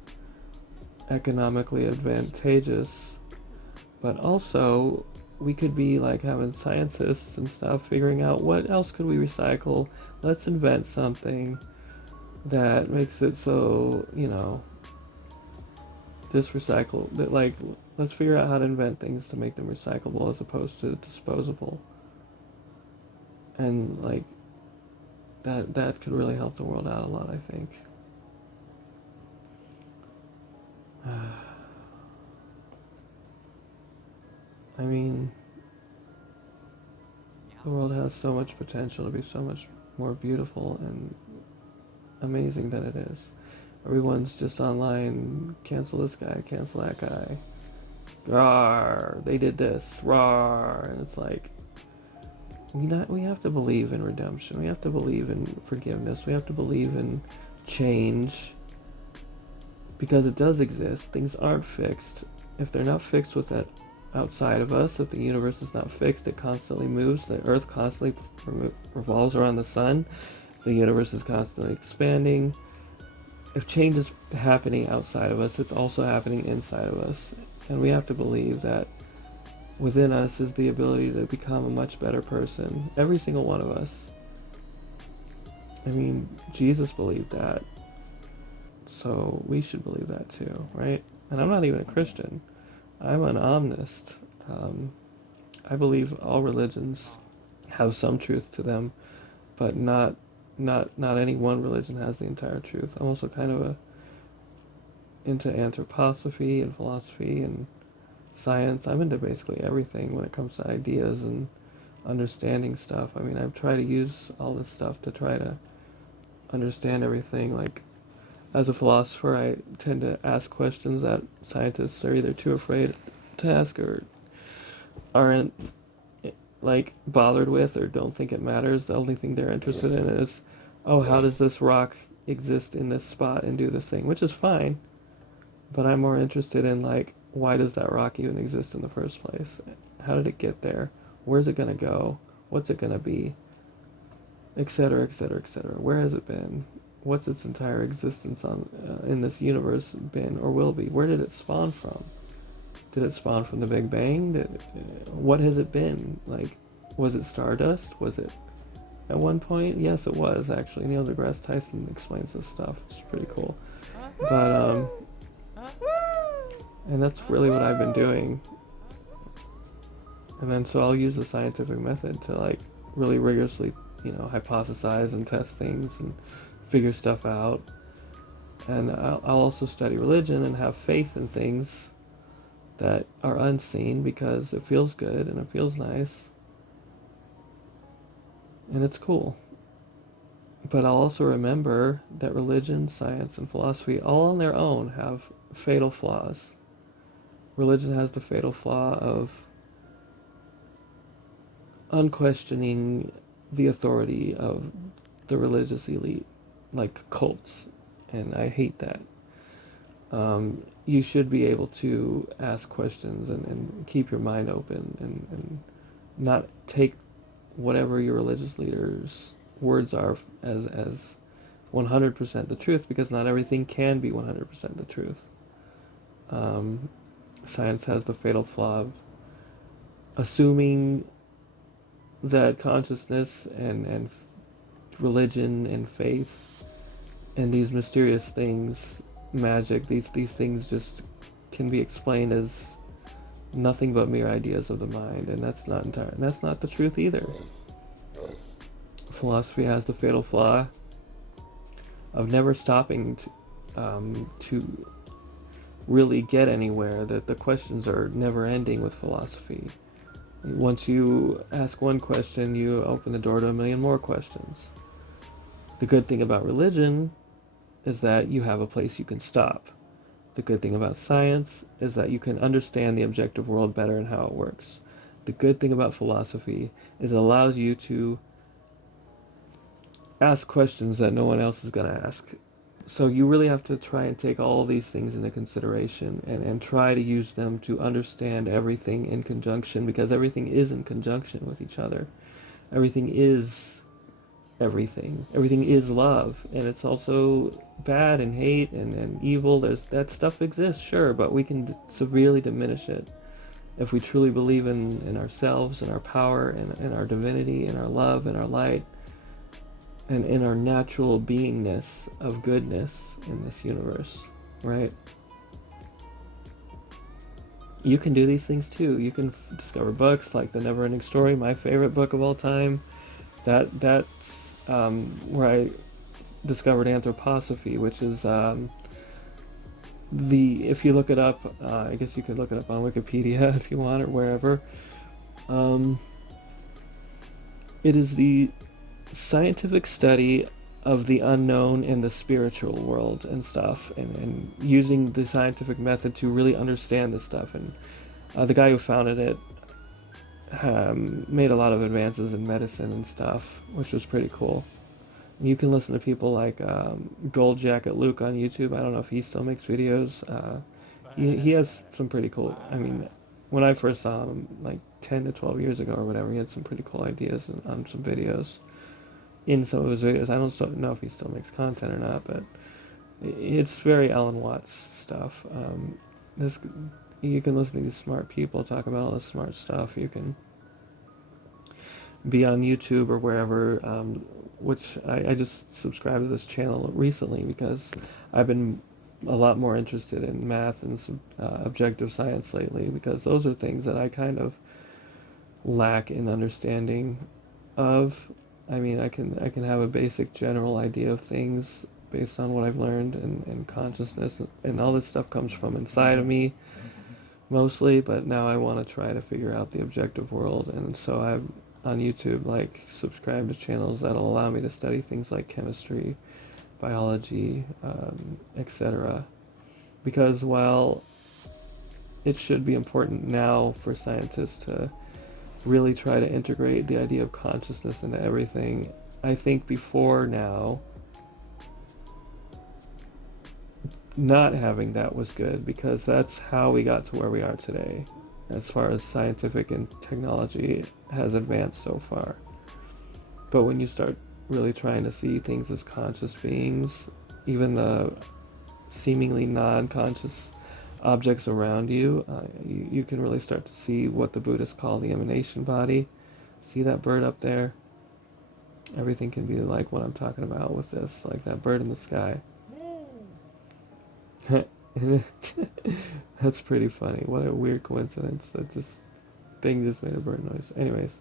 economically advantageous, but also we could be like having scientists and stuff figuring out what else could we recycle. Let's invent something that makes it so, this recycle that, like, let's figure out how to invent things to make them recyclable as opposed to disposable. And like that could really help the world out a lot, I think. I mean, the world has so much potential to be so much more beautiful and amazing than it is. Everyone's just online, cancel this guy, cancel that guy. Rawr, they did this, rawr. And it's like, we have to believe in redemption. We have to believe in forgiveness. We have to believe in change. Because it does exist. Things aren't fixed. If they're not fixed with it outside of us, if the universe is not fixed, it constantly moves. The earth constantly revolves around the sun. The universe is constantly expanding. If change is happening outside of us, it's also happening inside of us. And we have to believe that within us is the ability to become a much better person. Every single one of us. I mean, Jesus believed that. So we should believe that too, right? And I'm not even a Christian. I'm an omnist. I believe all religions have some truth to them, but not any one religion has the entire truth. I'm also kind of into anthroposophy and philosophy and science. I'm into basically everything when it comes to ideas and understanding stuff. I mean, I've tried to use all this stuff to try to understand everything. Like, as a philosopher, I tend to ask questions that scientists are either too afraid to ask or aren't like bothered with or don't think it matters. The only thing they're interested in is, oh, how does this rock exist in this spot and do this thing, which is fine. But I'm more interested in, like, why does that rock even exist in the first place? How did it get there? Where's it going to go? What's it going to be? Etc., etc., etc. Where has it been? What's its entire existence on in this universe been or will be? Where did it spawn from? Did it spawn from the Big Bang? What has it been? Like, was it stardust? Was it at one point? Yes, it was, actually. Neil deGrasse Tyson explains this stuff. It's pretty cool. But, and that's really what I've been doing. And then so I'll use the scientific method to, like, really rigorously, hypothesize and test things and figure stuff out. And I'll also study religion and have faith in things that are unseen because it feels good and it feels nice. And it's cool. But I'll also remember that religion, science, and philosophy, all on their own, have fatal flaws. Religion has the fatal flaw of unquestioning the authority of the religious elite, like cults, and I hate that. You should be able to ask questions and keep your mind open and not take whatever your religious leaders' words are as 100% the truth, because not everything can be 100% the truth. Science has the fatal flaw of assuming that consciousness and religion and faith and these mysterious things, magic, these things just can be explained as nothing but mere ideas of the mind, and that's not the truth either. Philosophy has the fatal flaw of never stopping to really get anywhere, that the questions are never ending with philosophy. Once you ask one question, you open the door to a million more questions. The good thing about religion is that you have a place you can stop. The good thing about science is that you can understand the objective world better and how it works. The good thing about philosophy is it allows you to ask questions that no one else is going to ask. So you really have to try and take all these things into consideration and try to use them to understand everything in conjunction, because everything is in conjunction with each other. Everything is everything. Everything is love. And it's also bad and hate and evil. There's that stuff exists, sure, but we can severely diminish it if we truly believe in ourselves and our power and our divinity and our love and our light and in our natural beingness of goodness in this universe, right? You can do these things too. You can discover books like The Never Ending Story, my favorite book of all time. That's where I discovered anthroposophy, which is the if you look it up, I guess you could look it up on Wikipedia if you want or wherever. Um, it is the scientific study of the unknown in the spiritual world and stuff, and using the scientific method to really understand this stuff. And the guy who founded it made a lot of advances in medicine and stuff, which was pretty cool. You can listen to people like Gold Jacket Luke on YouTube. I don't know if he still makes videos. He has some pretty cool. I mean, when I first saw him, like 10 to 12 years ago or whatever, he had some pretty cool ideas on some videos. In some of his videos, I don't know if he still makes content or not, but it's very Alan Watts stuff. This you can listen to these smart people talk about all this smart stuff. You can be on YouTube or wherever, which I just subscribed to this channel recently because I've been a lot more interested in math and objective science lately, because those are things that I kind of lack in understanding of. I mean, I can have a basic general idea of things based on what I've learned and consciousness, and all this stuff comes from inside of me mostly, but now I want to try to figure out the objective world. And so I'm on YouTube, like, subscribe to channels that'll allow me to study things like chemistry, biology, etc. Because while it should be important now for scientists to really try to integrate the idea of consciousness into everything, I think before now, not having that was good, because that's how we got to where we are today as far as scientific and technology has advanced so far. But when you start really trying to see things as conscious beings, even the seemingly non-conscious objects around you, you can really start to see what the Buddhists call the emanation body. See that bird up there? Everything can be like what I'm talking about with this, like that bird in the sky. That's pretty funny. What a weird coincidence that this thing just made a bird noise. Anyways,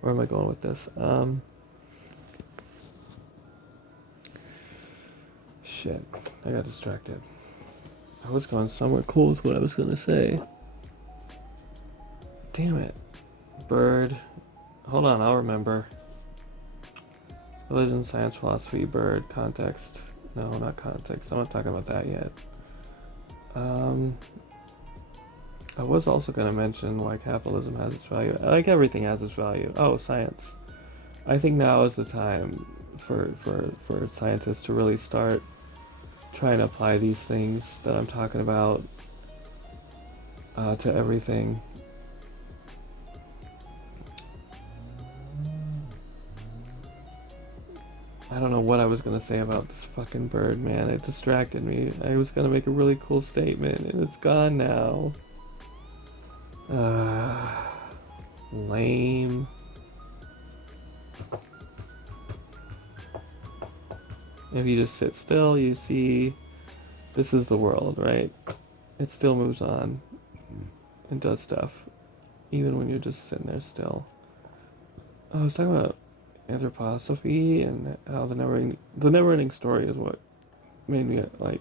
where am I going with this? Shit, I got distracted. I was going somewhere cool with what I was gonna say. Damn it. Bird. Hold on, I'll remember. Religion, science, philosophy, bird, context. No, not context. I'm not talking about that yet. I was also going to mention, like, capitalism has its value. Like, everything has its value. Oh, science. I think now is the time for scientists to really start trying to apply these things that I'm talking about to everything. I don't know what I was going to say about this fucking bird, man. It distracted me. I was going to make a really cool statement, and it's gone now. Lame. If you just sit still, you see this is the world, right? It still moves on and does stuff, even when you're just sitting there still. I was talking about anthroposophy and how the never-ending story is what made me, like,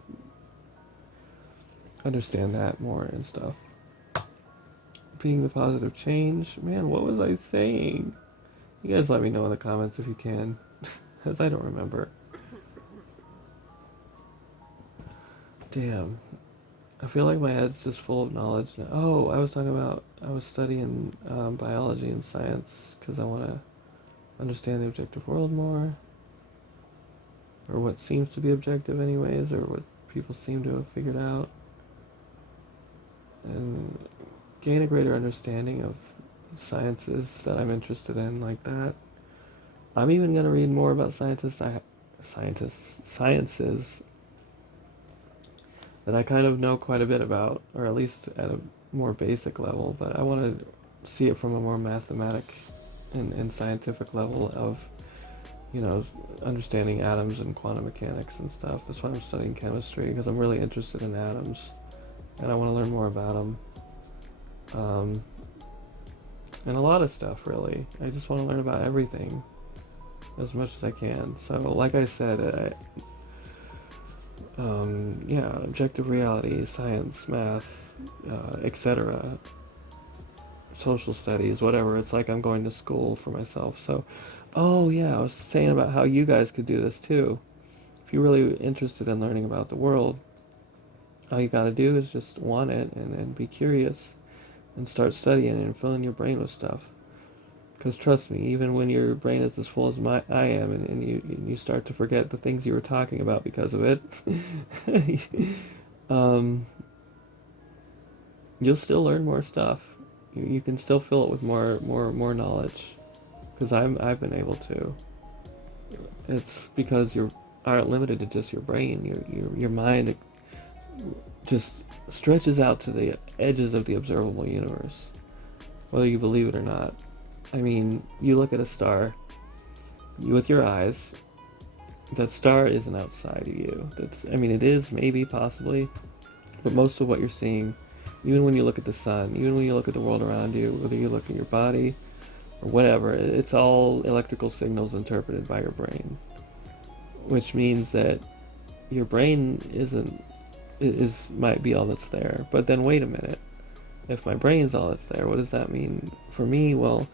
understand that more and stuff. Being the positive change. Man, what was I saying? You guys let me know in the comments if you can, because I don't remember. Damn. I feel like my head's just full of knowledge now. Oh, I was studying biology and science because I want to understand the objective world more. or what seems to be objective anyways, or what people seem to have figured out, and gain a greater understanding of sciences that I'm interested in, like that. I'm even going to read more about sciences that I kind of know quite a bit about, or at least at a more basic level, but I want to see it from a more mathematic and scientific level of, you know, understanding atoms and quantum mechanics and stuff. That's why I'm studying chemistry, because I'm really interested in atoms and I want to learn more about them. And a lot of stuff, really. I just want to learn about everything as much as I can. So, like I said, yeah, objective reality, science, math, etc., social studies, whatever. It's like I'm going to school for myself. So, oh yeah, I was saying about how you guys could do this too. If you're really interested in learning about the world, all you gotta do is just want it and be curious and start studying and filling your brain with stuff. Because trust me, even when your brain is as full as I am, and you start to forget the things you were talking about because of it, um, you'll still learn more stuff. You can still fill it with more knowledge. Because I've been able to. It's because you aren't limited to just your brain. Your mind just stretches out to the edges of the observable universe, whether you believe it or not. I mean, you look at a star, with your eyes, that star isn't outside of you. I mean, it is, maybe, possibly, but most of what you're seeing, even when you look at the sun, even when you look at the world around you, whether you look at your body or whatever, it's all electrical signals interpreted by your brain, which means that your brain might be all that's there. But then wait a minute, if my brain's all that's there, what does that mean for me? Well,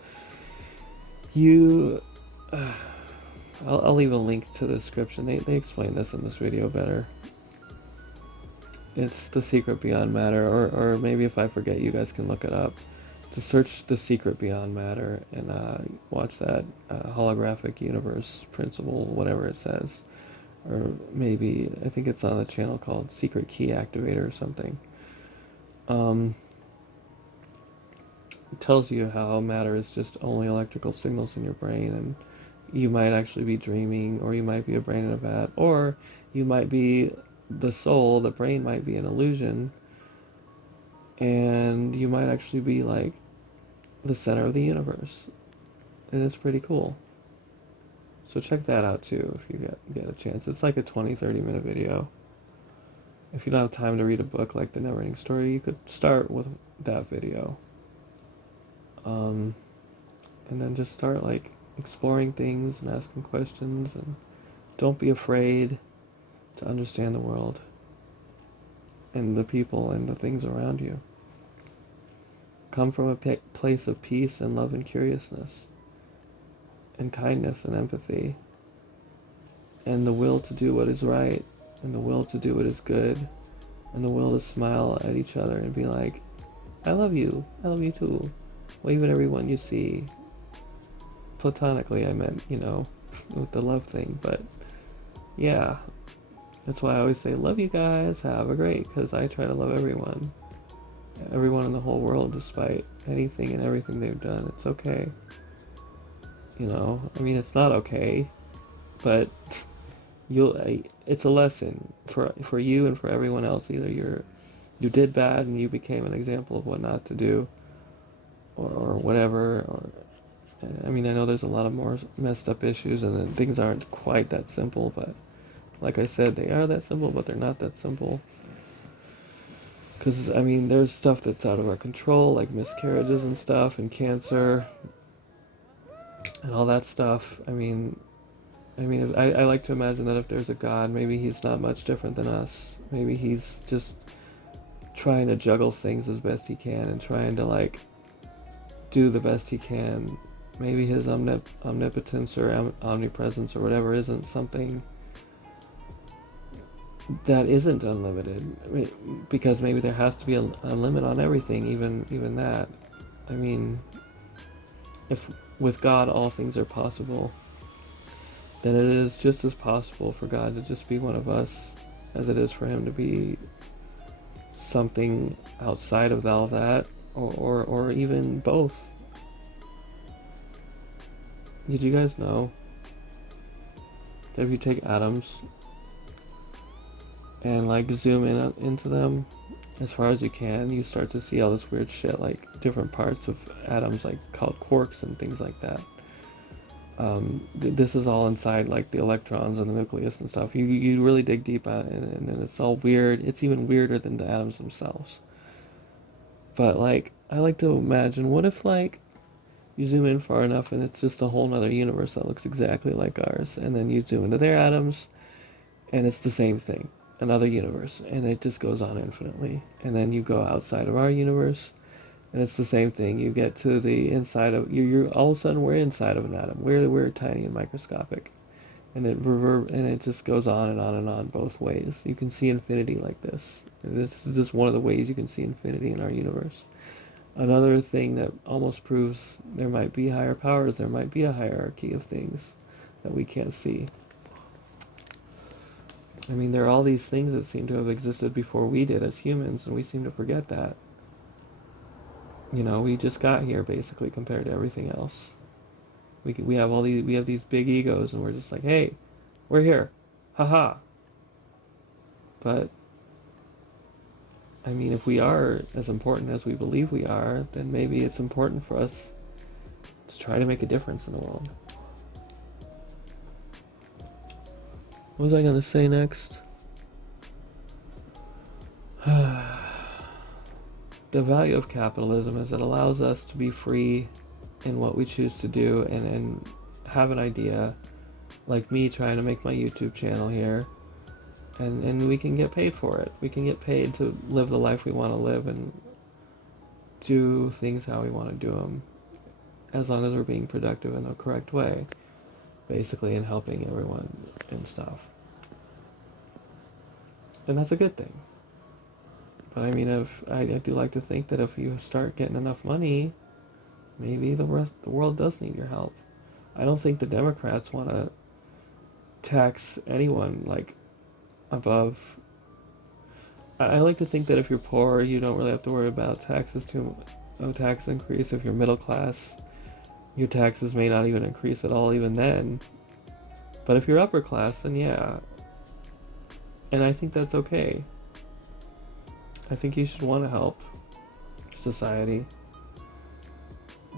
I'll leave a link to the description. They explain this in this video better. It's The Secret Beyond Matter, or maybe if I forget, you guys can look it up. To search The Secret Beyond Matter and watch that holographic universe principle, whatever it says. Or maybe, I think it's on a channel called Secret Key Activator or something. It tells you how matter is just only electrical signals in your brain, and you might actually be dreaming, or you might be a brain in a vat, or you might be the soul. The brain might be an illusion, and you might actually be like the center of the universe, and it's pretty cool. So check that out too if you get a chance. It's like a 20-30 minute video. If you don't have time to read a book like The Neverending Story, you could start with that video. And then just start like exploring things and asking questions, and don't be afraid to understand the world and the people and the things around you. Come from a place of peace and love and curiousness and kindness and empathy and the will to do what is right and the will to do what is good and the will to smile at each other and be like, I love you too. Wave at everyone you see. Platonically, I meant, with the love thing, but yeah, that's why I always say, love you guys, have a great, because I try to love everyone in the whole world, despite anything and everything they've done. It's okay. I mean, it's not okay, but it's a lesson for you and for everyone else. Either you did bad and you became an example of what not to do, or whatever, or I mean, I know there's a lot of more messed up issues and then things aren't quite that simple, but like I said, they are that simple, but they're not that simple. Because, I mean, there's stuff that's out of our control, like miscarriages and stuff, and cancer, and all that stuff. I mean, I like to imagine that if there's a God, maybe he's not much different than us. Maybe he's just trying to juggle things as best he can and trying to, like, do the best he can. Maybe his omnipotence or omnipresence or whatever isn't something that isn't unlimited. I mean, because maybe there has to be a limit on everything, even that. I mean, if with God all things are possible, then it is just as possible for God to just be one of us as it is for him to be something outside of all that, or even both. Did you guys know that if you take atoms and like zoom in into them as far as you can, you start to see all this weird shit, like different parts of atoms, like called quarks and things like that. This is all inside like the electrons and the nucleus and stuff. You really dig deep on it, and it's all weird. It's even weirder than the atoms themselves. But like, I like to imagine, what if like you zoom in far enough and it's just a whole nother universe that looks exactly like ours, and then you zoom into their atoms and it's the same thing, another universe, and it just goes on infinitely. And then you go outside of our universe and it's the same thing. You get to the inside of you're all of a sudden we're inside of an atom. We're tiny and microscopic, and it just goes on and on and on both ways. You can see infinity like this. And this is just one of the ways you can see infinity in our universe. Another thing that almost proves there might be higher powers, there might be a hierarchy of things that we can't see. I mean, there are all these things that seem to have existed before we did as humans, and we seem to forget that. You know, we just got here basically compared to everything else. We have these big egos, and we're just like, hey, we're here, haha. But I mean, if we are as important as we believe we are, then maybe it's important for us to try to make a difference in the world. What was I gonna say next? The value of capitalism is it allows us to be free in what we choose to do, and have an idea, like me trying to make my YouTube channel here, and we can get paid for it. We can get paid to live the life we want to live and do things how we want to do them, as long as we're being productive in the correct way, basically, and helping everyone and stuff. And that's a good thing. But I mean, if I do like to think that if you start getting enough money, maybe the world does need your help. I don't think the Democrats want to tax anyone like above. I like to think that if you're poor, you don't really have to worry about no tax increase. If you're middle class, your taxes may not even increase at all even then. But if you're upper class, then yeah. And I think that's okay. I think you should want to help society.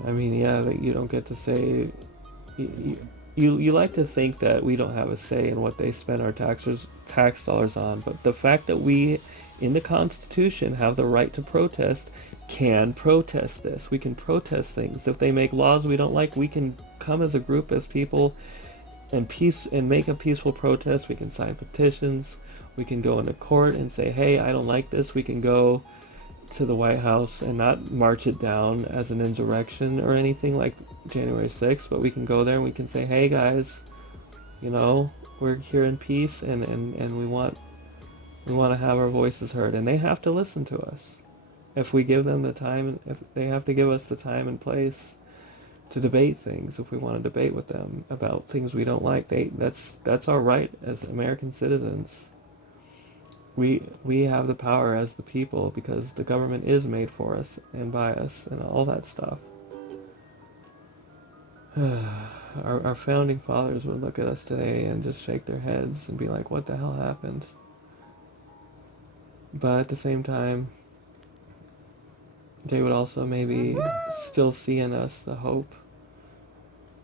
I mean, yeah, that you don't get to say. You like to think that we don't have a say in what they spend our tax dollars on, but the fact that we, in the Constitution, have the right to protest, can protest this. We can protest things. If they make laws we don't like, we can come as a group, as people, and make a peaceful protest. We can sign petitions. We can go into court and say, hey, I don't like this. We can go to the White House and not march it down as an insurrection or anything like January 6th, but we can go there and we can say, hey guys, you know, we're here in peace, and we want to have our voices heard, and they have to listen to us. If we give them the time, if they have to give us the time and place to debate things, if we want to debate with them about things we don't like, that's our right as American citizens. We have the power as the people because the government is made for us and by us and all that stuff. Our founding fathers would look at us today and just shake their heads and be like, what the hell happened? But at the same time, they would also maybe still see in us the hope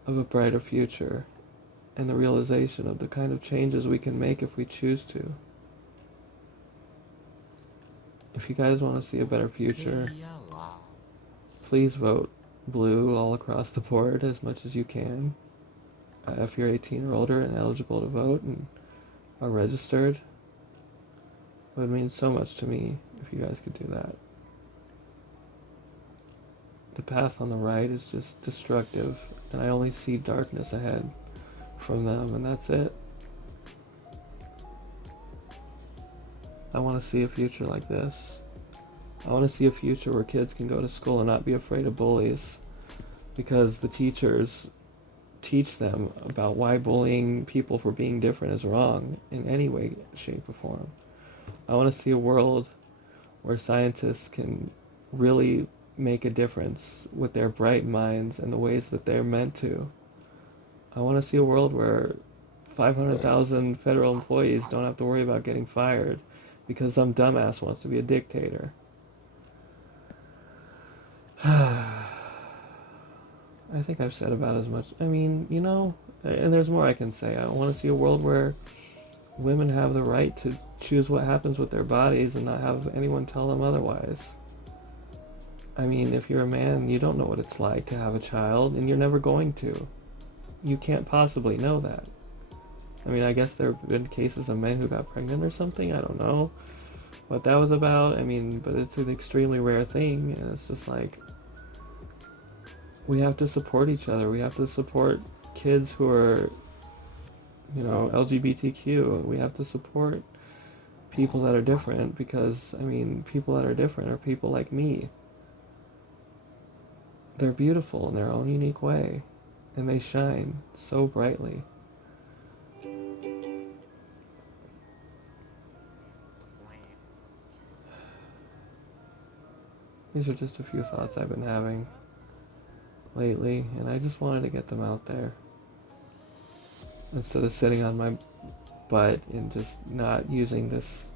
of a brighter future and the realization of the kind of changes we can make if we choose to. If you guys want to see a better future, please vote blue all across the board as much as you can. If you're 18 or older and eligible to vote and are registered, it would mean so much to me if you guys could do that. The path on the right is just destructive, and I only see darkness ahead from them, and that's it. I want to see a future like this. I want to see a future where kids can go to school and not be afraid of bullies, because the teachers teach them about why bullying people for being different is wrong in any way, shape, or form. I want to see a world where scientists can really make a difference with their bright minds and the ways that they're meant to. I want to see a world where 500,000 federal employees don't have to worry about getting fired because some dumbass wants to be a dictator. I think I've said about as much. I mean, and there's more I can say. I want to see a world where women have the right to choose what happens with their bodies and not have anyone tell them otherwise. I mean, if you're a man, you don't know what it's like to have a child, and you're never going to. You can't possibly know that. I mean, I guess there have been cases of men who got pregnant or something. I don't know what that was about. I mean, but it's an extremely rare thing, and it's just like, we have to support each other. We have to support kids who are, LGBTQ. We have to support people that are different because, I mean, people that are different are people like me. They're beautiful in their own unique way, and they shine so brightly. These are just a few thoughts I've been having lately, and I just wanted to get them out there. Instead of sitting on my butt and just not using this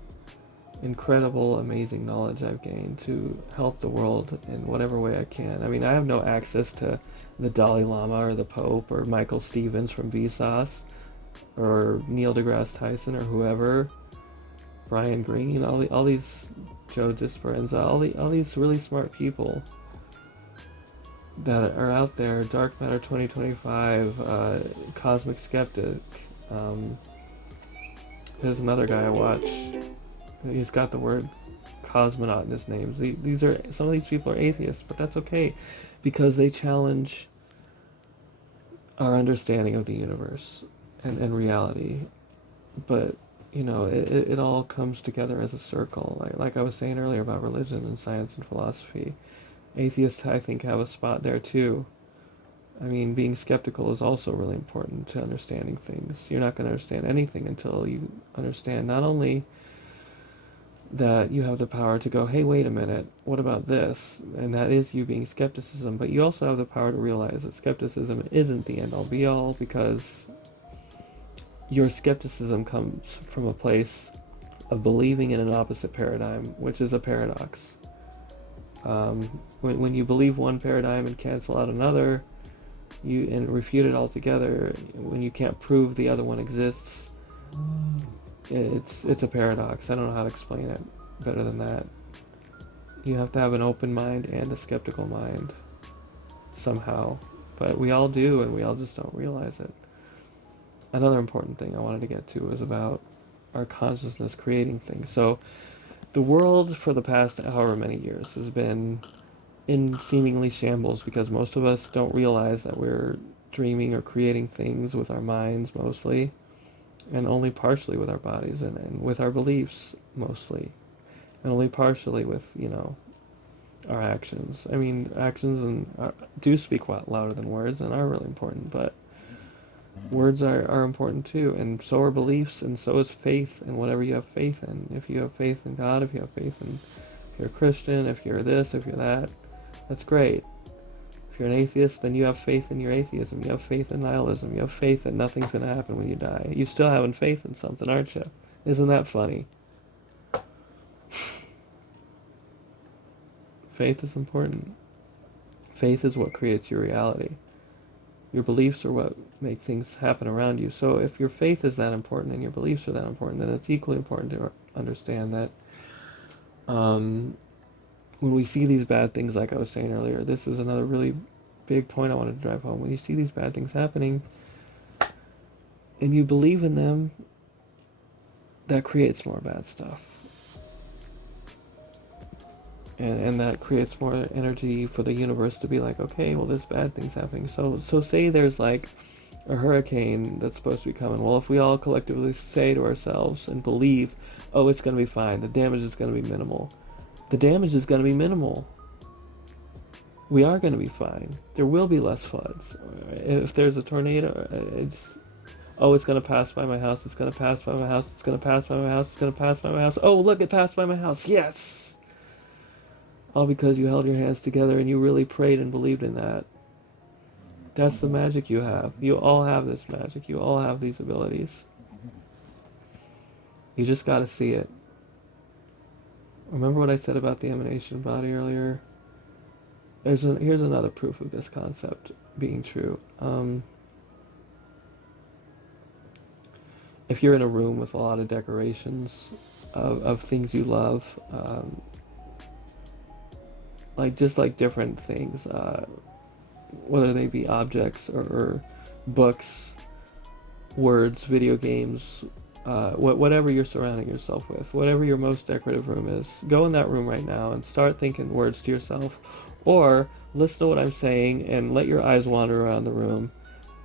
incredible, amazing knowledge I've gained to help the world in whatever way I can. I mean, I have no access to the Dalai Lama or the Pope or Michael Stevens from Vsauce or Neil deGrasse Tyson or whoever, Brian Greene, all these Joe Dispenza, all these really smart people that are out there. Dark Matter 2025, Cosmic Skeptic. There's another guy I watch. He's got the word cosmonaut in his name. Some of these people are atheists, but that's okay because they challenge our understanding of the universe and reality. But it all comes together as a circle. Like I was saying earlier about religion and science and philosophy. Atheists, I think, have a spot there too. I mean, being skeptical is also really important to understanding things. You're not going to understand anything until you understand not only that you have the power to go, hey, wait a minute, what about this? And that is you being skepticism, but you also have the power to realize that skepticism isn't the end-all be-all, because your skepticism comes from a place of believing in an opposite paradigm, which is a paradox. When you believe one paradigm and cancel out another, and refute it altogether, when you can't prove the other one exists, it's a paradox. I don't know how to explain it better than that. You have to have an open mind and a skeptical mind somehow, but we all do, and we all just don't realize it. Another important thing I wanted to get to was about our consciousness creating things. So the world for the past however many years has been in seemingly shambles because most of us don't realize that we're dreaming or creating things with our minds mostly, and only partially with our bodies and with our beliefs mostly, and only partially with our actions. I mean, actions do speak louder than words and are really important, but words are important too, and so are beliefs, and so is faith in whatever you have faith in. If you have faith in God, if you're a Christian, if you're this, if you're that, that's great. If you're an atheist, then you have faith in your atheism. You have faith in nihilism. You have faith that nothing's going to happen when you die. You still having faith in something, aren't you? Isn't that funny? Faith is important. Faith is what creates your reality. Your beliefs are what make things happen around you. So if your faith is that important and your beliefs are that important, then it's equally important to understand that when we see these bad things, like I was saying earlier, this is another really big point I wanted to drive home. When you see these bad things happening and you believe in them, that creates more bad stuff. And that creates more energy for the universe to be like, okay, well, this bad thing's happening. So say there's like a hurricane that's supposed to be coming. Well, if we all collectively say to ourselves and believe, oh, it's going to be fine, the damage is going to be minimal. The damage is going to be minimal. We are going to be fine. There will be less floods. If there's a tornado, it's going to pass by my house. It's going to pass by my house. It's going to pass by my house. It's going to pass by my house. Oh, look, it passed by my house. Yes! All because you held your hands together and you really prayed and believed in that. That's the magic you have. You all have this magic. You all have these abilities. You just got to see it. Remember what I said about the emanation body earlier? Here's another proof of this concept being true. If you're in a room with a lot of decorations of things you love, like different things, whether they be objects or books, words, video games, whatever you're surrounding yourself with, whatever your most decorative room is, go in that room right now and start thinking words to yourself, or listen to what I'm saying and let your eyes wander around the room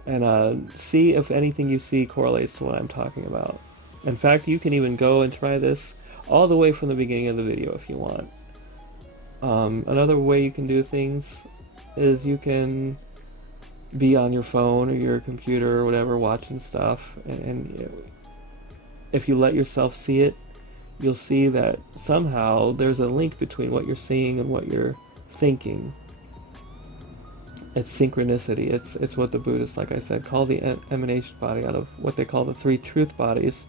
and see if anything you see correlates to what I'm talking about. In fact, you can even go and try this all the way from the beginning of the video if you want. Another way you can do things is you can be on your phone or your computer or whatever watching stuff, and if you let yourself see it, you'll see that somehow there's a link between what you're seeing and what you're thinking. It's synchronicity. It's what the Buddhists, like I said, call the emanation body out of what they call the three truth bodies,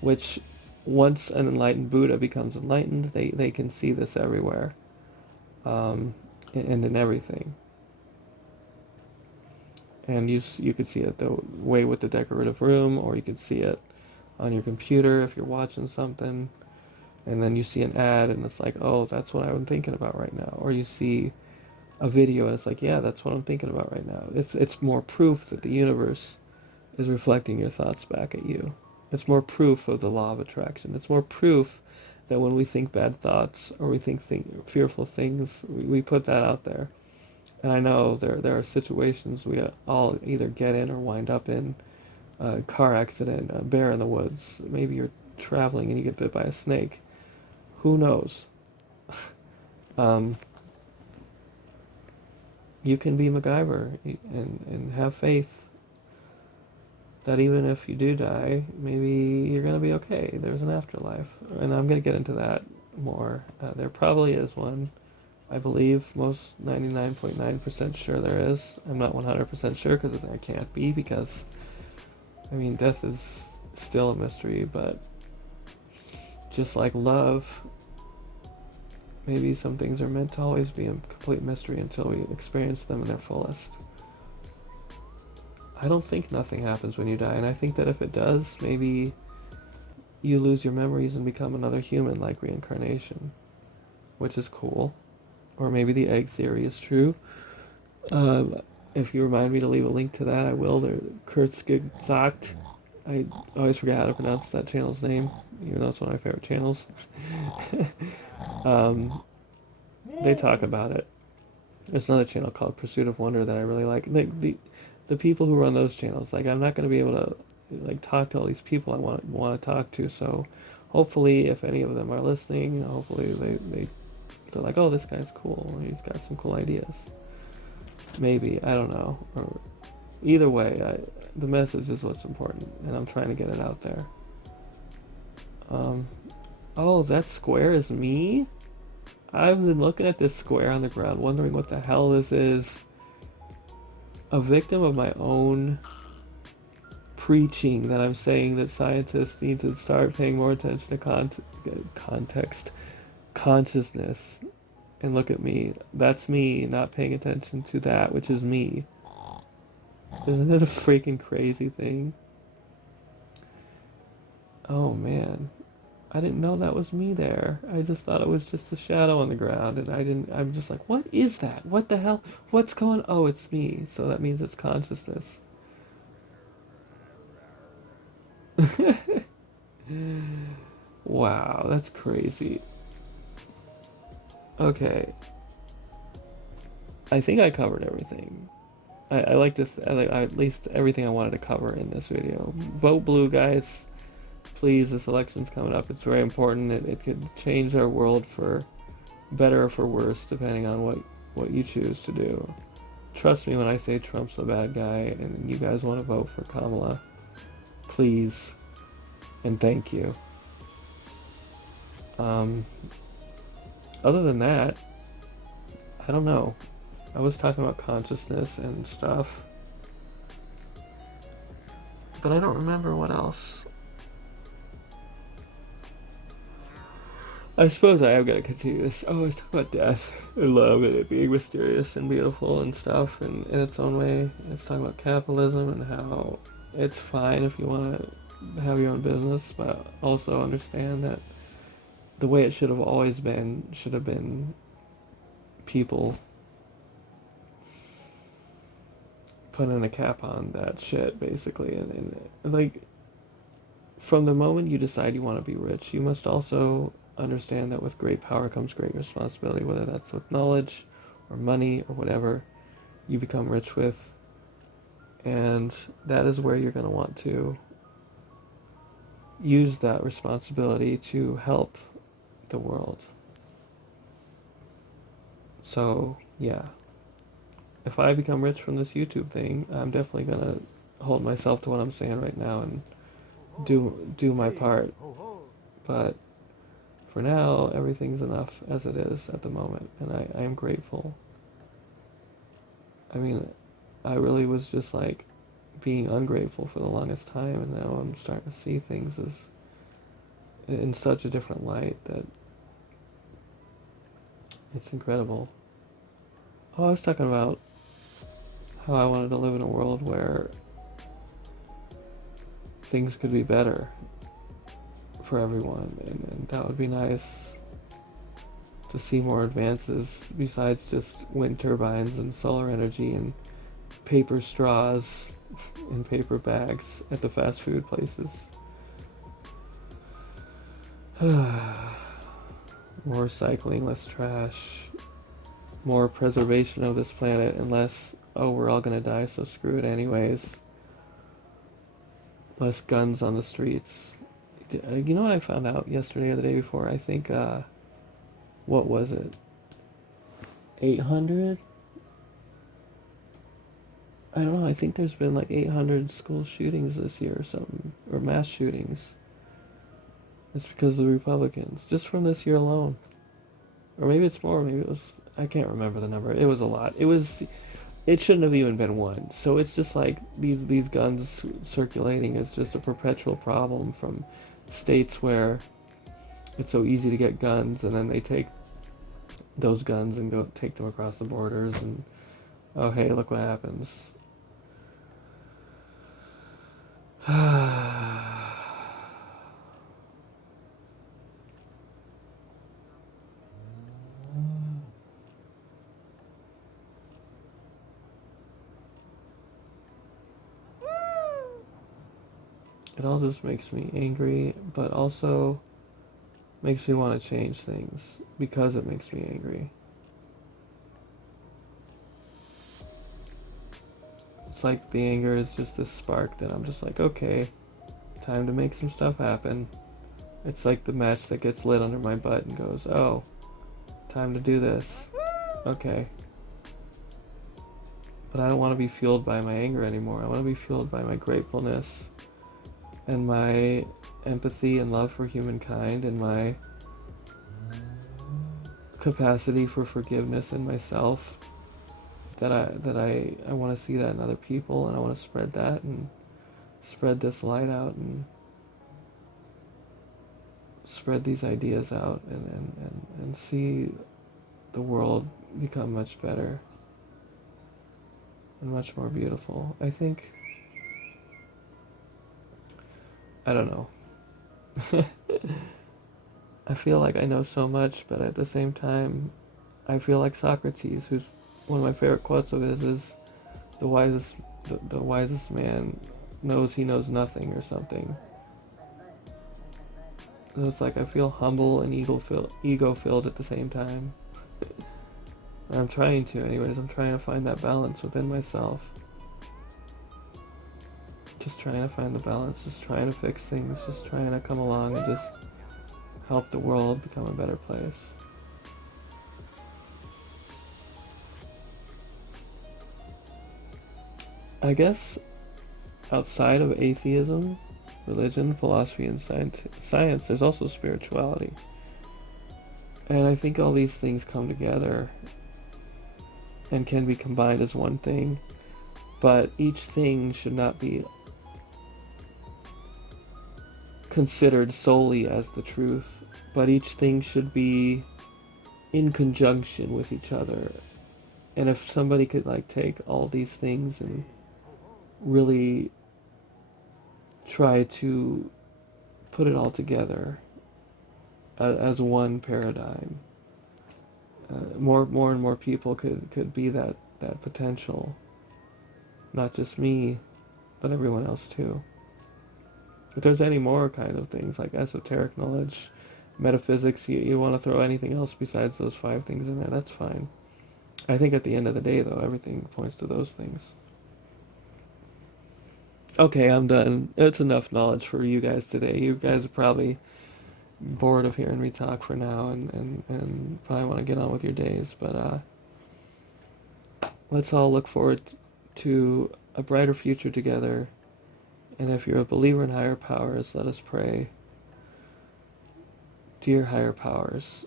which once an enlightened Buddha becomes enlightened, they can see this everywhere, and in everything. And you could see it the way with the decorative room, or you could see it on your computer if you're watching something, and then you see an ad and it's like, oh, that's what I'm thinking about right now. Or you see a video and it's like, yeah, that's what I'm thinking about right now. It's more proof that the universe is reflecting your thoughts back at you. It's more proof of the law of attraction. It's more proof that when we think bad thoughts or we think fearful things, we put that out there. And I know there are situations we all either get in or wind up in. A car accident, a bear in the woods. Maybe you're traveling and you get bit by a snake. Who knows? You can be MacGyver and have faith that even if you do die, maybe you're going to be okay. There's an afterlife. And I'm going to get into that more. There probably is one. I believe most 99.9% sure there is. I'm not 100% sure because I can't be, because I mean, death is still a mystery, but just like love, maybe some things are meant to always be a complete mystery until we experience them in their fullest. I don't think nothing happens when you die, and I think that if it does, maybe you lose your memories and become another human, like reincarnation, which is cool. Or maybe the egg theory is true. If you remind me to leave a link to that, I will. Kurzgesagt. I always forget how to pronounce that channel's name, even though it's one of my favorite channels. They talk about it. There's another channel called Pursuit of Wonder that I really like. The people who run those channels, like, I'm not going to be able to like talk to all these people I want to talk to. So hopefully, if any of them are listening, hopefully they're like, oh, this guy's cool. He's got some cool ideas. Maybe, I don't know. Or either way, the message is what's important, and I'm trying to get it out there. Oh, that square is me? I've been looking at this square on the ground, wondering what the hell this is. A victim of my own preaching that I'm saying that scientists need to start paying more attention to context, consciousness. And look at me. That's me not paying attention to that, which is me. Isn't it a freaking crazy thing? Oh man. I didn't know that was me there. I just thought it was just a shadow on the ground, and I'm just like, what is that? What the hell? What's going? Oh, it's me. So that means it's consciousness. Wow, that's crazy. Okay. I think I covered everything. I like this. I like at least everything I wanted to cover in this video. Vote blue, guys. Please, this election's coming up. It's very important. It could change our world for better or for worse, depending on what you choose to do. Trust me when I say Trump's the bad guy and you guys want to vote for Kamala. Please and thank you. Other than that, I don't know. I was talking about consciousness and stuff, but I don't remember what else. I suppose I am gonna continue this. Oh, I was talking about death and love and it being mysterious and beautiful and stuff, and in its own way. It's talking about capitalism and how it's fine if you want to have your own business, but also understand that the way it should have always been should have been people putting a cap on that shit, basically. And like, from the moment you decide you want to be rich, you must also understand that with great power comes great responsibility, whether that's with knowledge or money or whatever you become rich with. And that is where you're going to want to use that responsibility to help the world. So, yeah. If I become rich from this YouTube thing, I'm definitely going to hold myself to what I'm saying right now and do my part. But for now, everything's enough as it is at the moment, and I am grateful. I mean, I really was just like being ungrateful for the longest time, and now I'm starting to see things as in such a different light that it's incredible. Oh, I was talking about how I wanted to live in a world where things could be better for everyone, and that would be nice to see more advances besides just wind turbines and solar energy and paper straws and paper bags at the fast food places. More recycling, less trash, more preservation of this planet, and less, oh, we're all gonna die, so screw it anyways. Less guns on the streets. You know what I found out yesterday or the day before? I think, what was it? 800? I don't know, I think there's been like 800 school shootings this year or something, or mass shootings. It's because of the Republicans, just from this year alone. Or maybe it's more, maybe it was, I can't remember the number. It was a lot. It shouldn't have even been one. So it's just like these guns circulating is just a perpetual problem from states where it's so easy to get guns, and then they take those guns and go take them across the borders, and oh hey, look what happens. It all just makes me angry, but also makes me want to change things because it makes me angry. It's like the anger is just this spark that I'm just like, okay, time to make some stuff happen. It's like the match that gets lit under my butt and goes, oh, time to do this. Okay. But I don't want to be fueled by my anger anymore. I want to be fueled by my gratefulness and my empathy and love for humankind and my capacity for forgiveness in myself. That I want to see that in other people, and I want to spread that and spread this light out and spread these ideas out and see the world become much better and much more beautiful. I think, I don't know. I feel like I know so much, but at the same time, I feel like Socrates, who's one of my favorite quotes of his is the wisest man knows he knows nothing or something. So it's like I feel humble and ego filled at the same time. I'm trying to, anyways. I'm trying to find that balance within myself. Just trying to find the balance, just trying to fix things, just trying to come along and just help the world become a better place. I guess outside of atheism, religion, philosophy, and science, there's also spirituality. And I think all these things come together and can be combined as one thing, but each thing should not be considered solely as the truth, but each thing should be in conjunction with each other. And if somebody could like take all these things and really try to put it all together as one paradigm, more and more people could be that potential. Not just me, but everyone else too. If there's any more kind of things like esoteric knowledge, metaphysics, you want to throw anything else besides those 5 things in there, that's fine. I think at the end of the day, though, everything points to those things. Okay, I'm done. It's enough knowledge for you guys today. You guys are probably bored of hearing me talk for now and probably want to get on with your days. But let's all look forward to a brighter future together. And if you're a believer in higher powers, let us pray. Dear higher powers,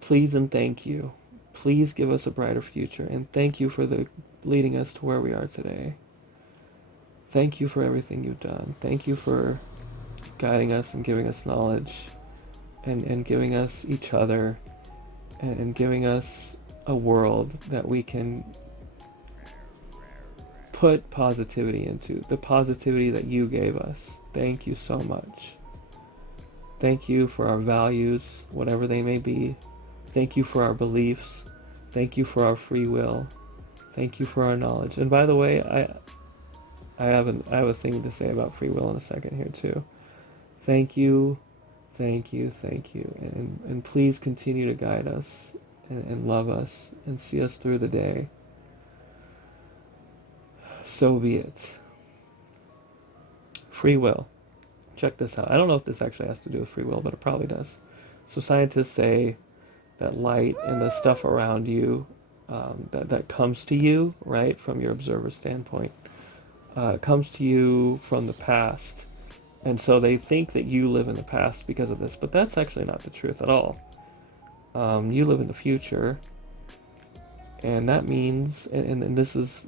please and thank you. Please give us a brighter future, and thank you for leading us to where we are today. Thank you for everything you've done. Thank you for guiding us and giving us knowledge and giving us each other and giving us a world that we can put positivity into, the positivity that you gave us. Thank you so much. Thank you for our values, whatever they may be. Thank you for our beliefs. Thank you for our free will. Thank you for our knowledge. And by the way, I have a thing to say about free will in a second here too. Thank you, thank you, thank you. And please continue to guide us and love us and see us through the day. So be it. Free will. Check this out. I don't know if this actually has to do with free will, but it probably does. So scientists say that light and the stuff around you that comes to you, right, from your observer standpoint, comes to you from the past. And so they think that you live in the past because of this, but that's actually not the truth at all. You live in the future, and that means, and this is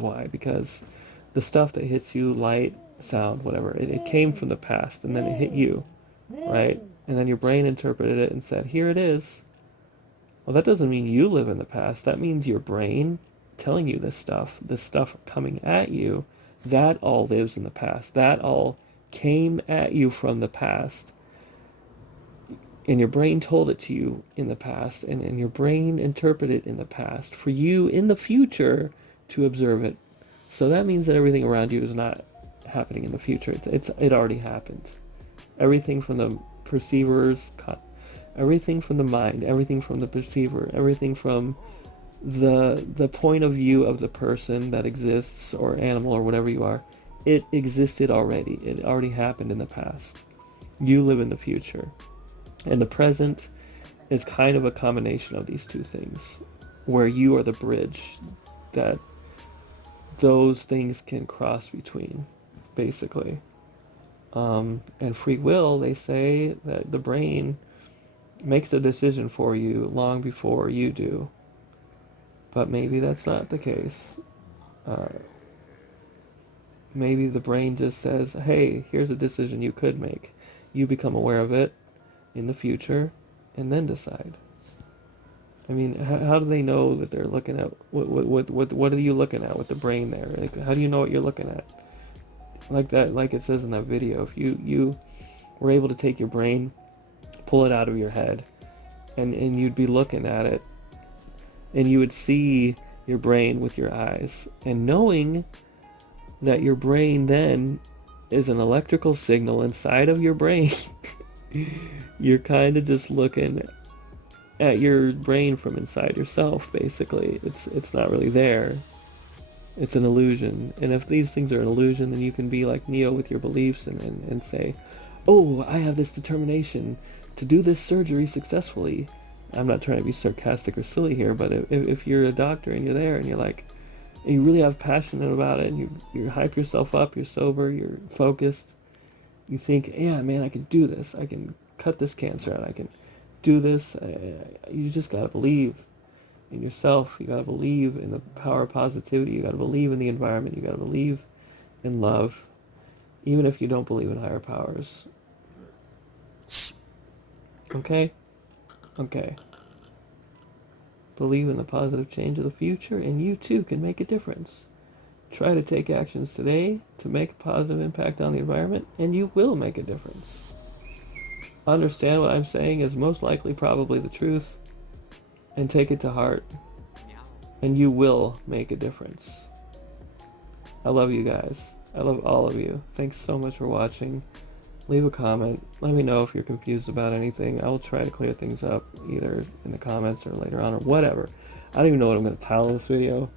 why, because the stuff that hits you, light, sound, whatever, it came from the past, and then it hit you, right? And then your brain interpreted it and said, here it is. Well, that doesn't mean you live in the past. That means your brain telling you this stuff coming at you, that all lives in the past. That all came at you from the past. And your brain told it to you in the past, and your brain interpreted it in the past for you in the future to observe it. So that means that everything around you is not happening in the future. It already happened. Everything from the perceivers, everything from the mind, everything from the perceiver, everything from the point of view of the person that exists, or animal, or whatever you are, it existed already. It already happened in the past. You live in the future. And the present is kind of a combination of these two things, where you are the bridge that those things can cross between, basically. And free will, they say that the brain makes a decision for you long before you do. But maybe that's not the case. Maybe the brain just says, hey, here's a decision you could make. You become aware of it in the future and then decide. I mean, how do they know that they're looking at, what are you looking at with the brain there? Like, how do you know what you're looking at? Like that, like it says in that video, if you were able to take your brain, pull it out of your head, and you'd be looking at it, and you would see your brain with your eyes, and knowing that your brain then is an electrical signal inside of your brain, you're kind of just looking at your brain from inside yourself, basically. It's not really there. It's an illusion. And if these things are an illusion, then you can be like Neo with your beliefs and say, oh, I have this determination to do this surgery successfully. I'm not trying to be sarcastic or silly here, but if you're a doctor and you're there and you're like, and you really have passion about it, and you hype yourself up, you're sober, you're focused, you think, yeah, man, I can do this. I can cut this cancer out. I can do this. You just gotta believe in yourself. You gotta believe in the power of positivity. You gotta believe in the environment. You gotta believe in love, even if you don't believe in higher powers. Okay? Okay. Believe in the positive change of the future, and you too can make a difference. Try to take actions today to make a positive impact on the environment, and you will make a difference. Understand what I'm saying is most likely probably the truth, and take it to heart, and you will make a difference. I love you guys. I love all of you. Thanks so much for watching. Leave a comment. Let me know if you're confused about anything. I will try to clear things up either in the comments or later on or whatever. I don't even know what I'm going to title this video,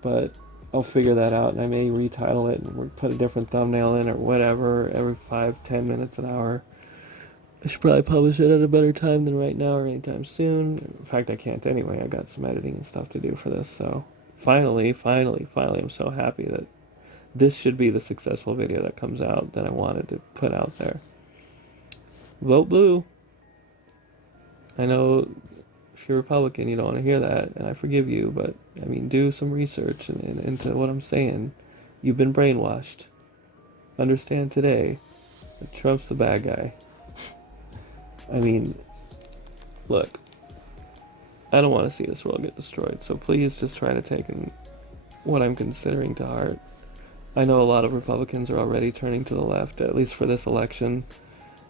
but I'll figure that out, and I may retitle it and put a different thumbnail in or whatever every 5-10 minutes, an hour. I should probably publish it at a better time than right now or anytime soon. In fact, I can't anyway. I got some editing and stuff to do for this. So finally, I'm so happy that this should be the successful video that comes out that I wanted to put out there. Vote blue. I know if you're Republican, you don't want to hear that, and I forgive you, but I mean, do some research into what I'm saying. You've been brainwashed. Understand today that Trump's the bad guy. I mean, look, I don't want to see this world get destroyed, so please just try to take what I'm considering to heart. I know a lot of Republicans are already turning to the left, at least for this election,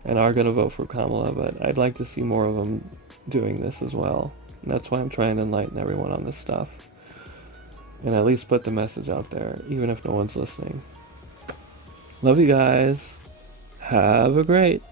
and are going to vote for Kamala, but I'd like to see more of them doing this as well. And that's why I'm trying to enlighten everyone on this stuff. And at least put the message out there, even if no one's listening. Love you guys. Have a great